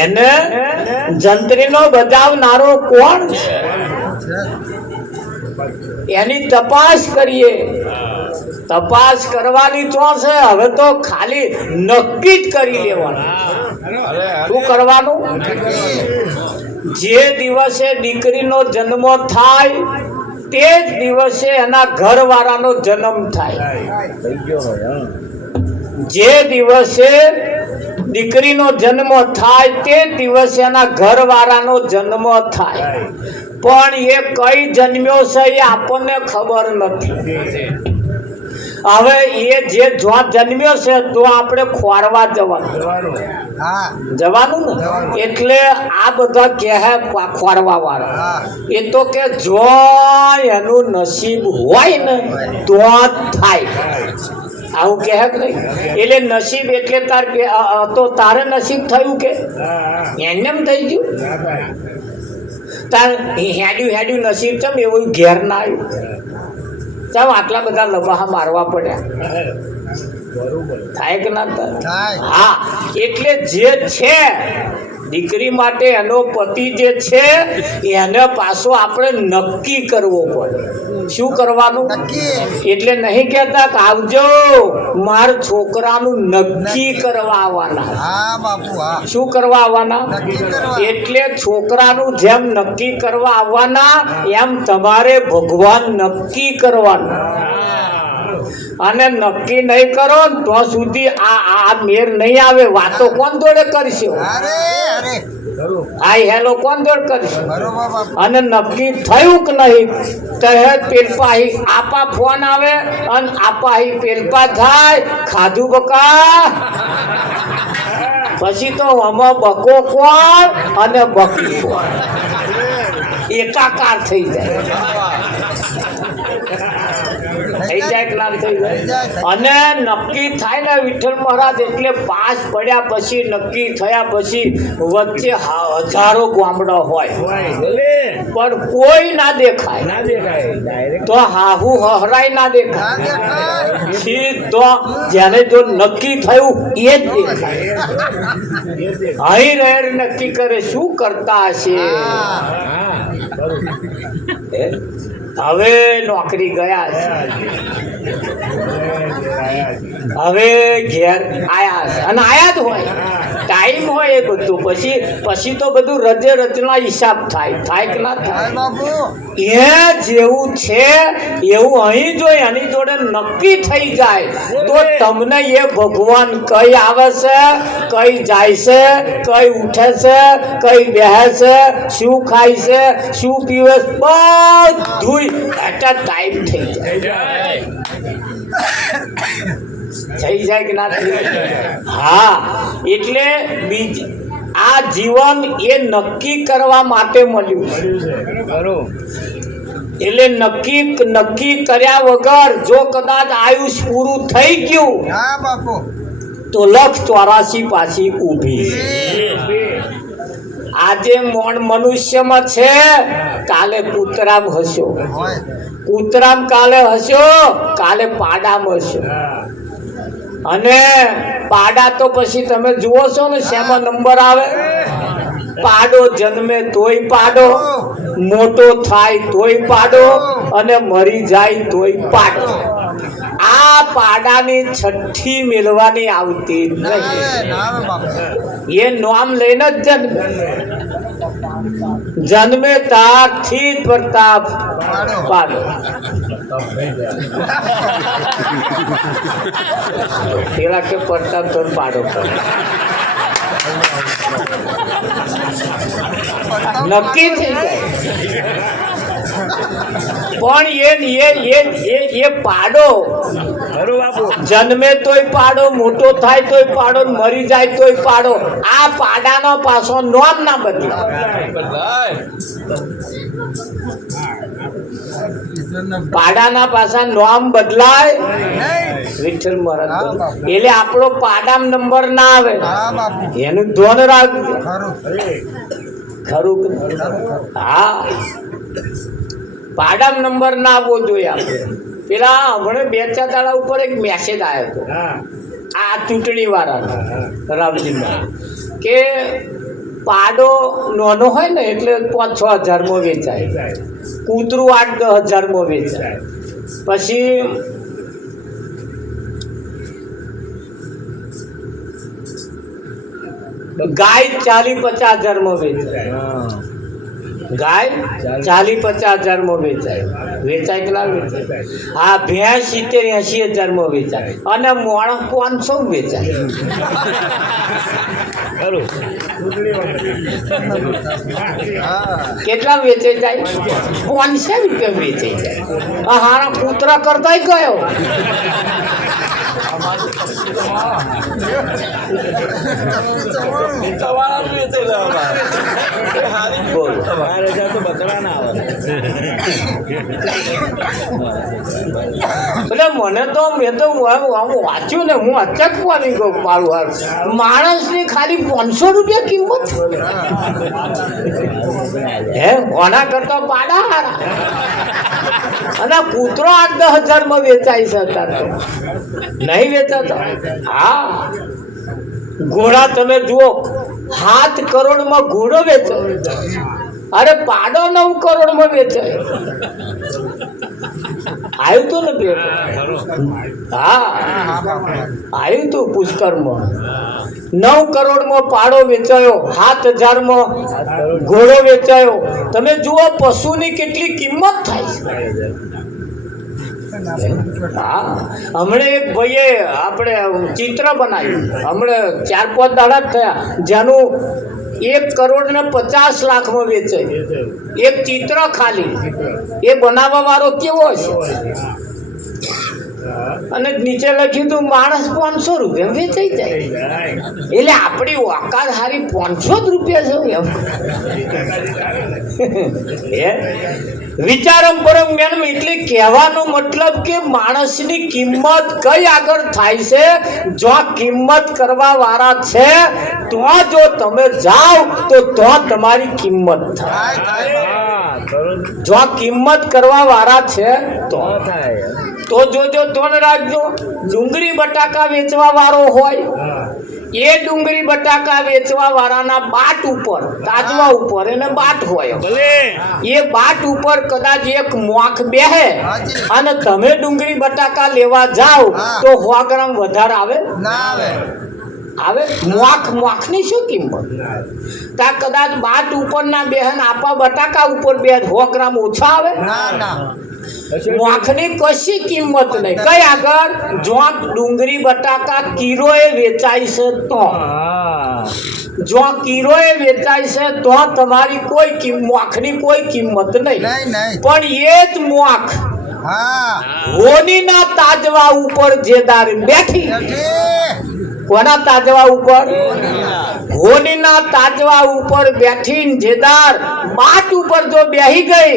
એને જંત્રીનો બજાવનારો કોણ છે? એની તપાસ કરીએ. તપાસ કરવાની તો છે, હવે તો ખાલી નક્કી જ કરી લેવાનું. શું કરવાનું? જે દિવસે દીકરીનો જન્મ થાય તે જ દિવસે એના ઘરવાળાનો જન્મ થાય. જે દિવસે દીકરીનો જન્મ થાય તે દિવસે એના ઘરવાળાનો જન્મ થાય. પણ એ કઈ જન્મ્યો છે એ આપણને ખબર નથી. હવે એ જે જન્મ્યો છે તો આપણે ખોરવા જવાનું ને. એટલે આ બધા કહે ખોરવા વાળા એ તો કે જો એનું નસીબ હોય ને તો થાય. આવું કહે કે નહીં? એટલે નસીબ એટલે તો તારે નસીબ થયું કે એને એમ થઈ ગયું? તાર હેડ્યું નસીબ ચમ એવું ઘેર ના આવ્યું? ચાલ આટલા બધા લબાહા મારવા પડ્યા. થાય કે ના થાય? થાય. હા, એટલે જે છે દીકરી માટે એનો પતિ જે છે એને પાછો આપણે નક્કી કરવો પડે. શું કરવાનું? નક્કી. એટલે નહીં કહેતા કે આવજો, માર છોકરાનું નક્કી કરવા આવવાના. હા બાપુ હા. શું કરવા આવવાના? નક્કી કરવા. એટલે છોકરાનું જેમ નક્કી કરવા આવવાના એમ તમારે ભગવાન નક્કી કરવાનું. અને નક્કી નહીં કરો ને તો સુધી આ મેર નહીં આવે. વાતો કોણ જોડે કરશો? અરે અરે આ હેલો કોણ જોડે કરશો? બરોબર બાપુ. અને નક્કી થયું કે નહીં તહે પેલપાહી આપા ફોન આવે અને આપાહી પેલપા થાય. ખાધું બકા પછી તો આમાં બકો કોણ અને બકી કોણ એકાકાર થઈ જાય. થઈ જાય કે ના થઈ જાય? અને નક્કી થાય ને વિઠ્ઠલ મહારાજ એટલે પાસ પડ્યા પછી નક્કી થયા પછી વચ્ચે હજારો ગામડા હોય પણ કોઈ ના દેખાય. તો હાહુ હહરાય ના ના દેખાય. દેખાય. સીધો જેને જો નક્કી થયું એ જ દેખાય. અહીં રહેર નક્કી કરે શું કરતા હશે. હે? હવે નોકરી ગયા છે, હવે ઘેર આયા છે અને આયા જ હોય. ટાઈમ હોય એ બધું પછી તો બધું રજે રચના હિસાબ થાય કે ના થાય? હા બાપુ. એ જેવું છે એવું અહીં જો એની જોડે નક્કી થઈ જાય તો તમને એ ભગવાન કઈ આવે છે, કઈ જાય છે, કઈ ઉઠે છે, કઈ બેહે છે, શું ખાય છે, શું પીવે છે, બધું એટ ટાઈમ થઈ જાય. થઈ જાય કે ના થઈ જાય? હા, એટલે આ જીવન એ નક્કી કરવા માટે મળ્યું છે. એટલે નક્કી કર્યા વગર જો કદાચ આયુષ પૂરું થઈ ગયું હા બાપુ. તો 184 પાછી ઊભી. આજે મનુષ્યમાં છે, કાલે કૂતરામ હશો, હોય. કૂતરામ કાલે હશો, કાલે પાડામ હશો. અને પાડા તો પછી તમે જુઓ છો ને શેમાં નંબર આવે. પાડો જન્મે તોય પાડો, મોટો થાય તોય પાડો, અને મરી જાય તોય પાડો. આ પાડાની છઠ્ઠી મેળવાની આવતી ના આવે નહીં. ના આવે બાપુ. એ નામ લઈને જ જન્મે તારથી જ પ્રતાપ પાડો. પેલા કે પ્રતાપ તો પાડો નક્કી થઈ જાય. પણ એ પાડો જન્મે તોય પાડો, મોટો થાય તોય પાડો, મરી જાય તોય પાડો. આ પાડાનો પાછો નામ ના બદલાય. પાડાના પાછા નામ બદલાય. વિઠ્ઠલ મહારાજ એટલે આપણો પાડામ નંબર ના આવે. હા બાપુ. એનું ધ્યાન રાખજો. ખરું. ખરું? હા, પાડામ નંબર ના આવવો જોઈએ આપણે. પેલા હમણાં 2-4 દાડા ઉપર એક મેસેજ આવ્યો હતો આ ચૂંટણી વાળાનો રામજીમાં કે પાડો નાનો હોય ને એટલે 5-6 હજારમાં વેચાય, કૂતરું 8-10 હજારમાં વેચાય, પછી ગાય 40-50 હજારમાં વેચાય. ગાય 40-50 હજારમાં વેચાય કે ના વેચાય? હા, ભેંસ 70-80 હજારમાં વેચાય અને મોણ 500 વેચાય. કેટલા વેચાઈ જાય? 500 રૂપિયા વેચાઈ જાય. હારા કૂતરા કરતા ગયો. બોલો. એટલે મને તો મેં તો આમ વાંચ્યું ને હું અચકવાની કહું મારું હાલ માણસની ખાલી 500 રૂપિયા કિંમત હે કોના કરતા પાડા હારા અને કૂતરો 8-10 હજારમાં વેચાય છે અત્યારે તો નહીં વેચાતો હા ઘોડા તમે જુઓ 7 કરોડમાં ઘોડો વેચો અરે પાડો 9 કરોડમાં વેચાય આવ્યું તું ને પેપર હા આવ્યું તું પુષ્કરમાં 9 કરોડમાં પાડો વેચાયો 7,000માં ઘોડો વેચાયો તમે જુઓ પશુની કેટલી કિંમત થાય છે હા હમણે એક ભાઈએ આપણે ચિત્ર બનાવ્યું હમણે 4-5 દાડા જ થયા જેનું 1 કરોડ ને 50 લાખમાં વેચાય એક ચિત્ર ખાલી એ બનાવવા વાળો કેવો છે અને નીચે લખ્યું તું માણસ 500 રૂપિયા વેચાઈ જાય એટલે આપણી ઓકાત હારી 500 રૂપિયા છે એમ વિચારમ પરમ જ્ઞાન એટલે કહેવાનો મતલબ કે માણસની કિંમત કઈ આગળ થાય છે જો કિંમત કરવા વાળા છે તો જો તમે જાઓ તો તમારી કિંમત થાય જો કિંમત કરવા વાળા છે તો જોજો ધોન રાખજો ડુંગળી બટાકા વેચવા વાળો હોય એ ડુંગળી બટાકા વેચવા વાળાના બાટ ઉપર તાજવા ઉપર એને બાટ હોય એ બાટ ઉપર કદાચ એક મોખ બેહે અને તમે ડુંગળી બટાકા લેવા જાઓ તો 100 ગ્રામ વધારે આવે આવે મોખની શું કિંમત તા કદાચ બાટ ઉપર ના બેહન આપા બટાકા ઉપર બે 100 ગ્રામ ઓછા આવે મોખની કશી કિંમત નહીં કઈ આગળ જો ડુંગળી બટાકા કિલોએ વેચાય છે તો જો કિલોએ વેચાય છે તો તમારી કોઈ મોખની કોઈ કિંમત નહીં પણ એ જ મોખ હોનીના તાજવા ઉપર જે દાર બેઠી કોના તાજવા ઉપર હોનીના તાજવા ઉપર બેઠીને જેદાર બાટ ઉપર જો બેહી ગઈ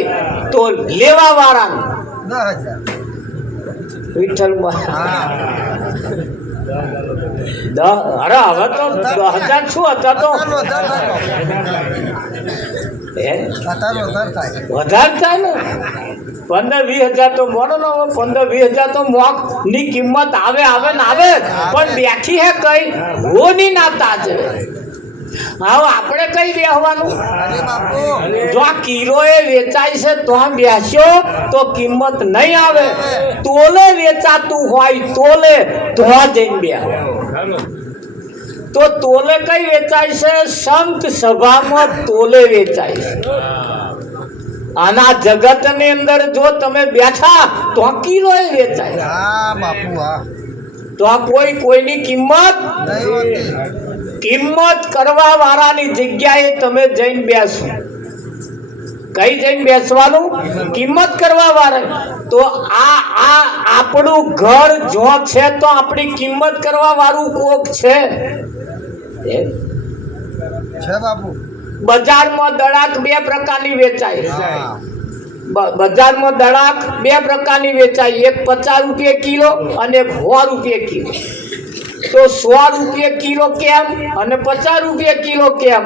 તો લેવા વાળા 10,000 વિઠ્ઠલ અરે હવે તો 10,000 શું હતા તો વધારે થાય ને 15-20,000 તો મોડો ને 15-20,000 તો મોક ની કિંમત આવે ને આવે પણ બેઠી હે કઈ હોની ના તાજ હવે આપણે કઈ બેહવાનું જો આ કિલોએ વેચાય છે તો બેસ્યો તો કિંમત નહીં આવે તોલે વેચાતું હોય તોલે તો જઈને બેહો તો તોલે કઈ વેચાય છે સંત સભામાં તોલે વેચાય છે આના જગત ની અંદર જો તમે બેઠા તો કિલોએ વેચાય તો આ કોઈની કિંમત કરવા વાળાની જગ્યાએ તમે જઈને બેસો કઈ જઈને બેસવાનું કિંમત કરવા વાળા તો આ આપણું ઘર જો છે તો આપણી કિંમત કરવા વાળું કોક છે બાપુ બજારમાં દડાક 2 પ્રકારની વેચાય બજારમાં દડાક 2 પ્રકારની વેચાય એક 50 રૂપિયા કિલો અને એક 100 રૂપિયા કિલો તો 100 રૂપિયા કિલો કેમ અને 50 રૂપિયા કિલો કેમ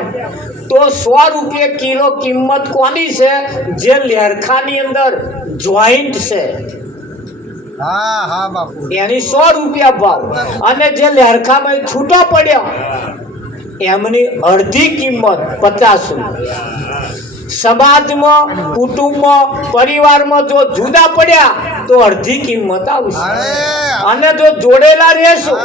તો 100 રૂપિયા કિલો કિંમત કોની છે જે લેરખાની અંદર જોઈન્ટ છે બાપુ એની 100 રૂપિયા ભાવ અને જે લેરખામાં છૂટો પડ્યો એમની અડધી કિંમત 50 રૂપિયા સમાજમાં કુટુંબમાં પરિવારમાં જો જુદા પડ્યા તો અડધી કિંમત આવશે અને જો જોડેલા રહેશો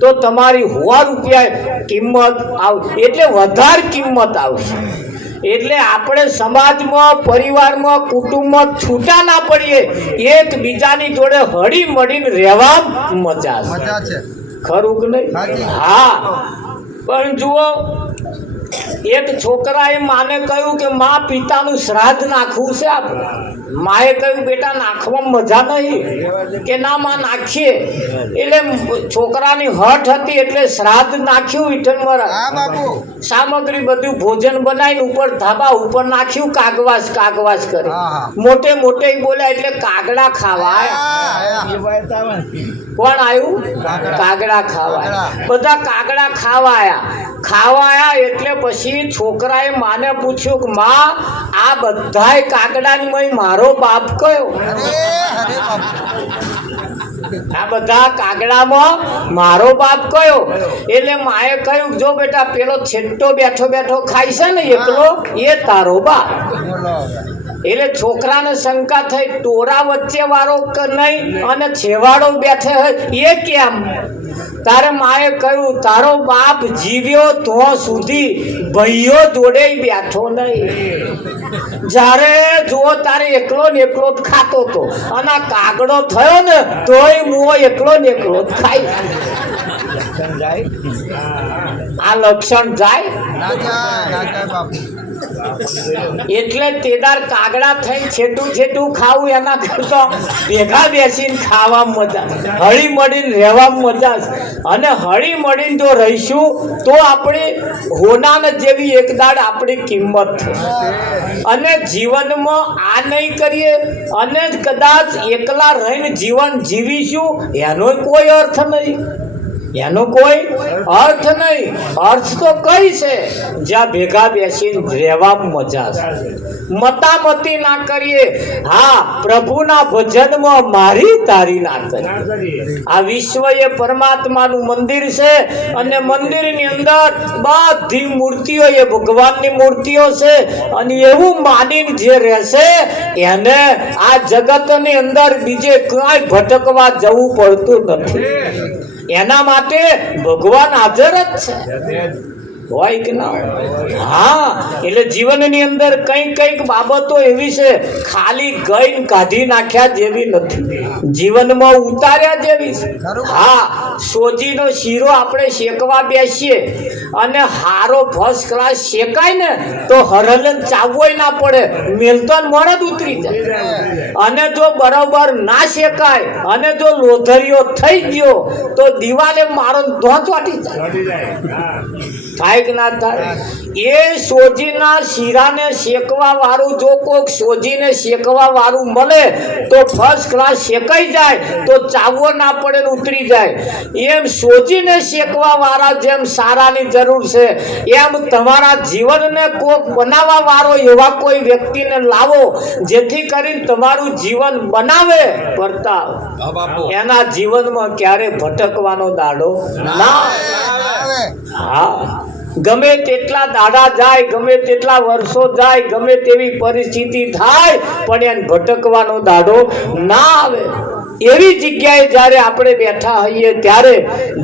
તો તમારી 100 રૂપિયા કિંમત આવશે એટલે વધારે કિંમત આવશે એટલે આપણે સમાજમાં પરિવારમાં કુટુંબમાં છૂટા ના પડીએ એકબીજાની જોડે હળી મળીને રહેવા મજા છે ખરું કે નહીં હા પણ જુઓ એક છોકરાએ માને કહ્યું કે માં પિતાનું શ્રાદ્ધ નાખવું છે આપણે. માએ કહ્યું બેટા નાખવામાં મજા નહીં. કે ના માં નાખીએ. એટલે છોકરાની હઠ હતી એટલે શ્રાદ્ધ નાખ્યું વિઠ્ઠલ મહારાજ. હા બાપુ. સામગ્રી બધું ભોજન બનાવીને ઉપર ધાબા ઉપર નાખ્યું. કાગવાસ કાગવાસ કરે. હા, હા. મોટે મોટે બોલ્યા એટલે કાગડા ખાવા આયા. કોણ આવ્યું? કાગડા ખાવા આયા. બધા કાગડા ખાવા આયા એટલે પછી છોકરાએ માને પૂછ્યું કે માં આ બધાય કાગડાની મારો બાપ કયો? અરે બાપુ. આ બધા કાગડામાં મારો બાપ કયો? એટલે માએ કહ્યું જો બેટા પેલો છેટ્ટો બેઠો બેઠો ખાય છે ને એકલો એ તારો બાપ. બોલો. એટલે છોકરાને શંકા થઈ ટોરા વચ્ચે વાળો કે નહીં અને છેવાડો બેઠે હોય એ કેમ? તારે માએ કહ્યું તારો બાપ જીવ્યો તો સુધી ભાઈઓ જોડે બેઠો નહીં. જ્યારે જો તારે એકલો ને એકલો જ ખાતો તો અને આ કાગડો થયો ને તોય મુઓ એકલો ને એકલો જ ખાય. આ લક્ષણ જાય ના જાય બાપુ. એટલે તેદાર કાગડા થઈને છેટું છેટું ખાવું એના કરતા ભેગા બેસીને ખાવામાં મજા, હળી મળીને રહેવામાં મજા છે. અને હળી મળીને જો રહીશું તો આપણે હોનાને જેવી એક દાડ આપણી કિંમત થશે. અને જીવનમાં આ નહીં કરીએ અને કદાચ એકલા રહીને જીવન જીવીશું એનો કોઈ અર્થ નહીં. એનો કોઈ અર્થ નહીં. અર્થ તો કઈ છે જ્યાં ભેગા બેસીને રહેવામાં મજા છે. મતામતી ના કરીએ. હા, પ્રભુના ભજનમાં મારી તારી ના કરીએ. આ વિશ્વ એ પરમાત્માનું મંદિર છે અને મંદિરની અંદર બધી મૂર્તિઓ એ ભગવાનની મૂર્તિઓ છે. અને એવું માનીને જે રહેશે એને આ જગતની અંદર બીજે ક્યાંય ભટકવા જવું પડતું નથી. એના માટે ભગવાન હાજર જ છે. હોય કે ના હોય? હા, એટલે જીવનની અંદર કંઈક બાબતો એવી છે ખાલી ગઈને કાઢી નાખ્યા જેવી નથી, જીવનમાં ઉતાર્યા જેવી છે. હા, સોજીનો શીરો આપણે શેકવા બેસીએ અને હારો ફર્સ્ટ ક્લાસ શેકાય ને તો હરલન ચાવોય ના પડે, મેલતોન મોણ જ ઉતરી જાય. અને જો બરોબર ના શેકાય અને જો લોધરીઓ થઈ ગયો તો દિવાલે મારો ધોંચ વાટી જાય. થાય કે ના થાય? એ સોજીના શીરાને શેકવા વાળું જો કોઈક સોજીને શેકવા વાળું મળે તો ફર્સ્ટ ક્લાસ શેકાઈ જાય તો ચાવવો ના પડે ને ઉતરી જાય. એમ સોજીને શેકવા વાળા જેમ સારાની જરૂર છે એમ તમારા જીવનને કોક બનાવવા વાળો એવા કોઈ વ્યક્તિને લાવો જેથી કરીને તમારું જીવન બનાવે પડતા એના જીવનમાં ક્યારે ભટકવાનો દાડો ના. હા, ગમે તેટલા દાડા જાય, ગમે તેટલા વર્ષો જાય, ગમે તેવી પરિસ્થિતિ થાય પણ એને ભટકવાનો દાડો ના આવે. એવી જગ્યાએ જ્યારે આપણે બેઠા હોઈએ ત્યારે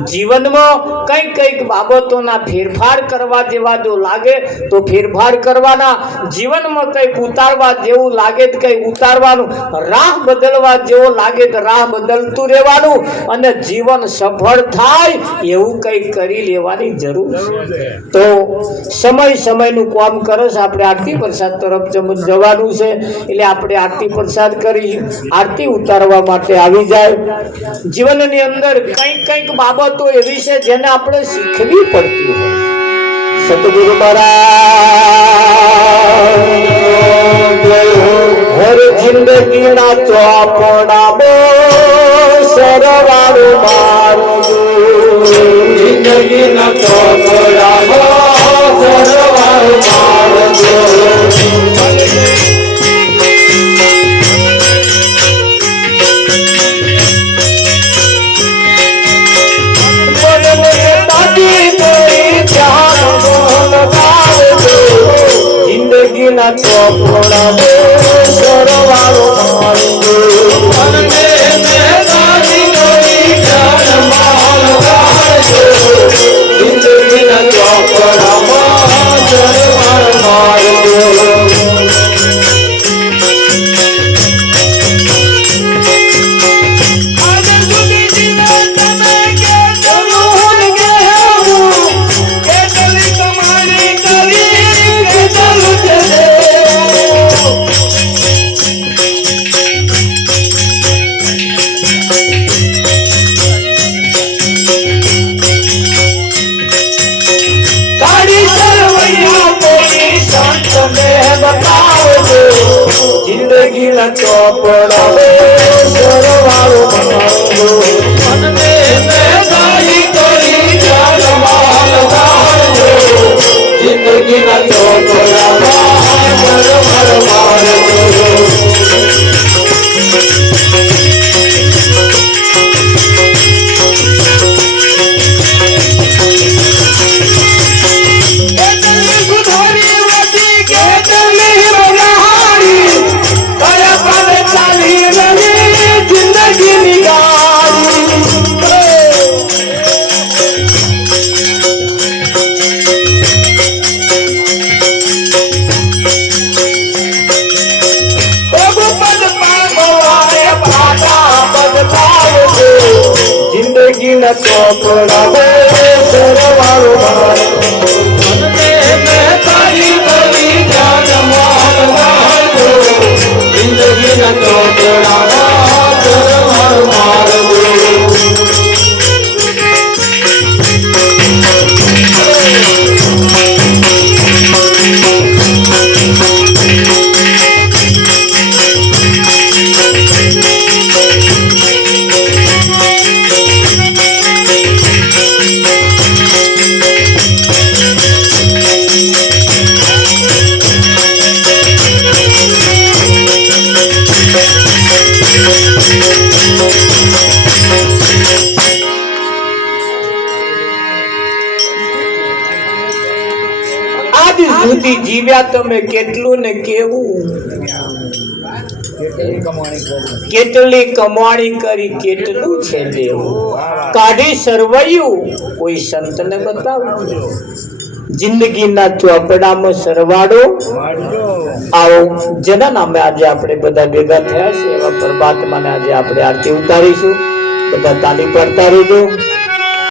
જીવનમાં કંઈક બાબતોના ફેરફાર કરવા જેવા જો લાગે તો ફેરફાર કરવાના, જીવનમાં કંઈક ઉતારવા જેવું લાગે તો કંઈક ઉતારવાનું, રાહ બદલવા જેવો લાગે તો રાહ બદલતું રહેવાનું અને જીવન સફળ થાય એવું કંઈક કરી લેવાની જરૂર છે. તો સમયનું કામ કરે છે. આપણે આરતી પ્રસાદ તરફ જવાનું છે એટલે આપણે આરતી પ્રસાદ કરી આરતી ઉતારવા માટે આવી જાય. જીવનની અંદર કંઈક બાબતો એવી છે જેને આપણે શીખવી પડતી હોય. સતગુરુ મહારાજ હર જિંદગીના ચોપડા સરવાળું મારું, જિંદગીના ચોપડા સરવાળું મારું. જિંદગીના ચોપડા સરવાળો જિંદગીના ચોપડામાં સરવાળો મને બતાવજો જિંદગીના ચોપડા સરવાળો મારો મને મેદાની કરી જાનમાલ મારજો જિંદગીના ચોપડા સરવાળો મારજો જિંદગીના ચોપડા સરવાળો મારજો મને મેદાની કરી જાનમાલ મારજો જિંદગીના ચોપડા સરવાળો મારજો આજ સુધી જીવ્યા તમે કેટલું ને કેવું કેટલી કમાણી કરી કેટલું છે દેવું કાઢી સરવૈયું કોઈ સંતને બતાવજો જિંદગીના ચોપડામાં સરવાળો આવો જેના નામે આજે આપણે બધા ભેગા થયા છે એવા પરમાત્માને આજે આપણે આરતી ઉતારીશું બધા તાલી પાડતા રહેજો।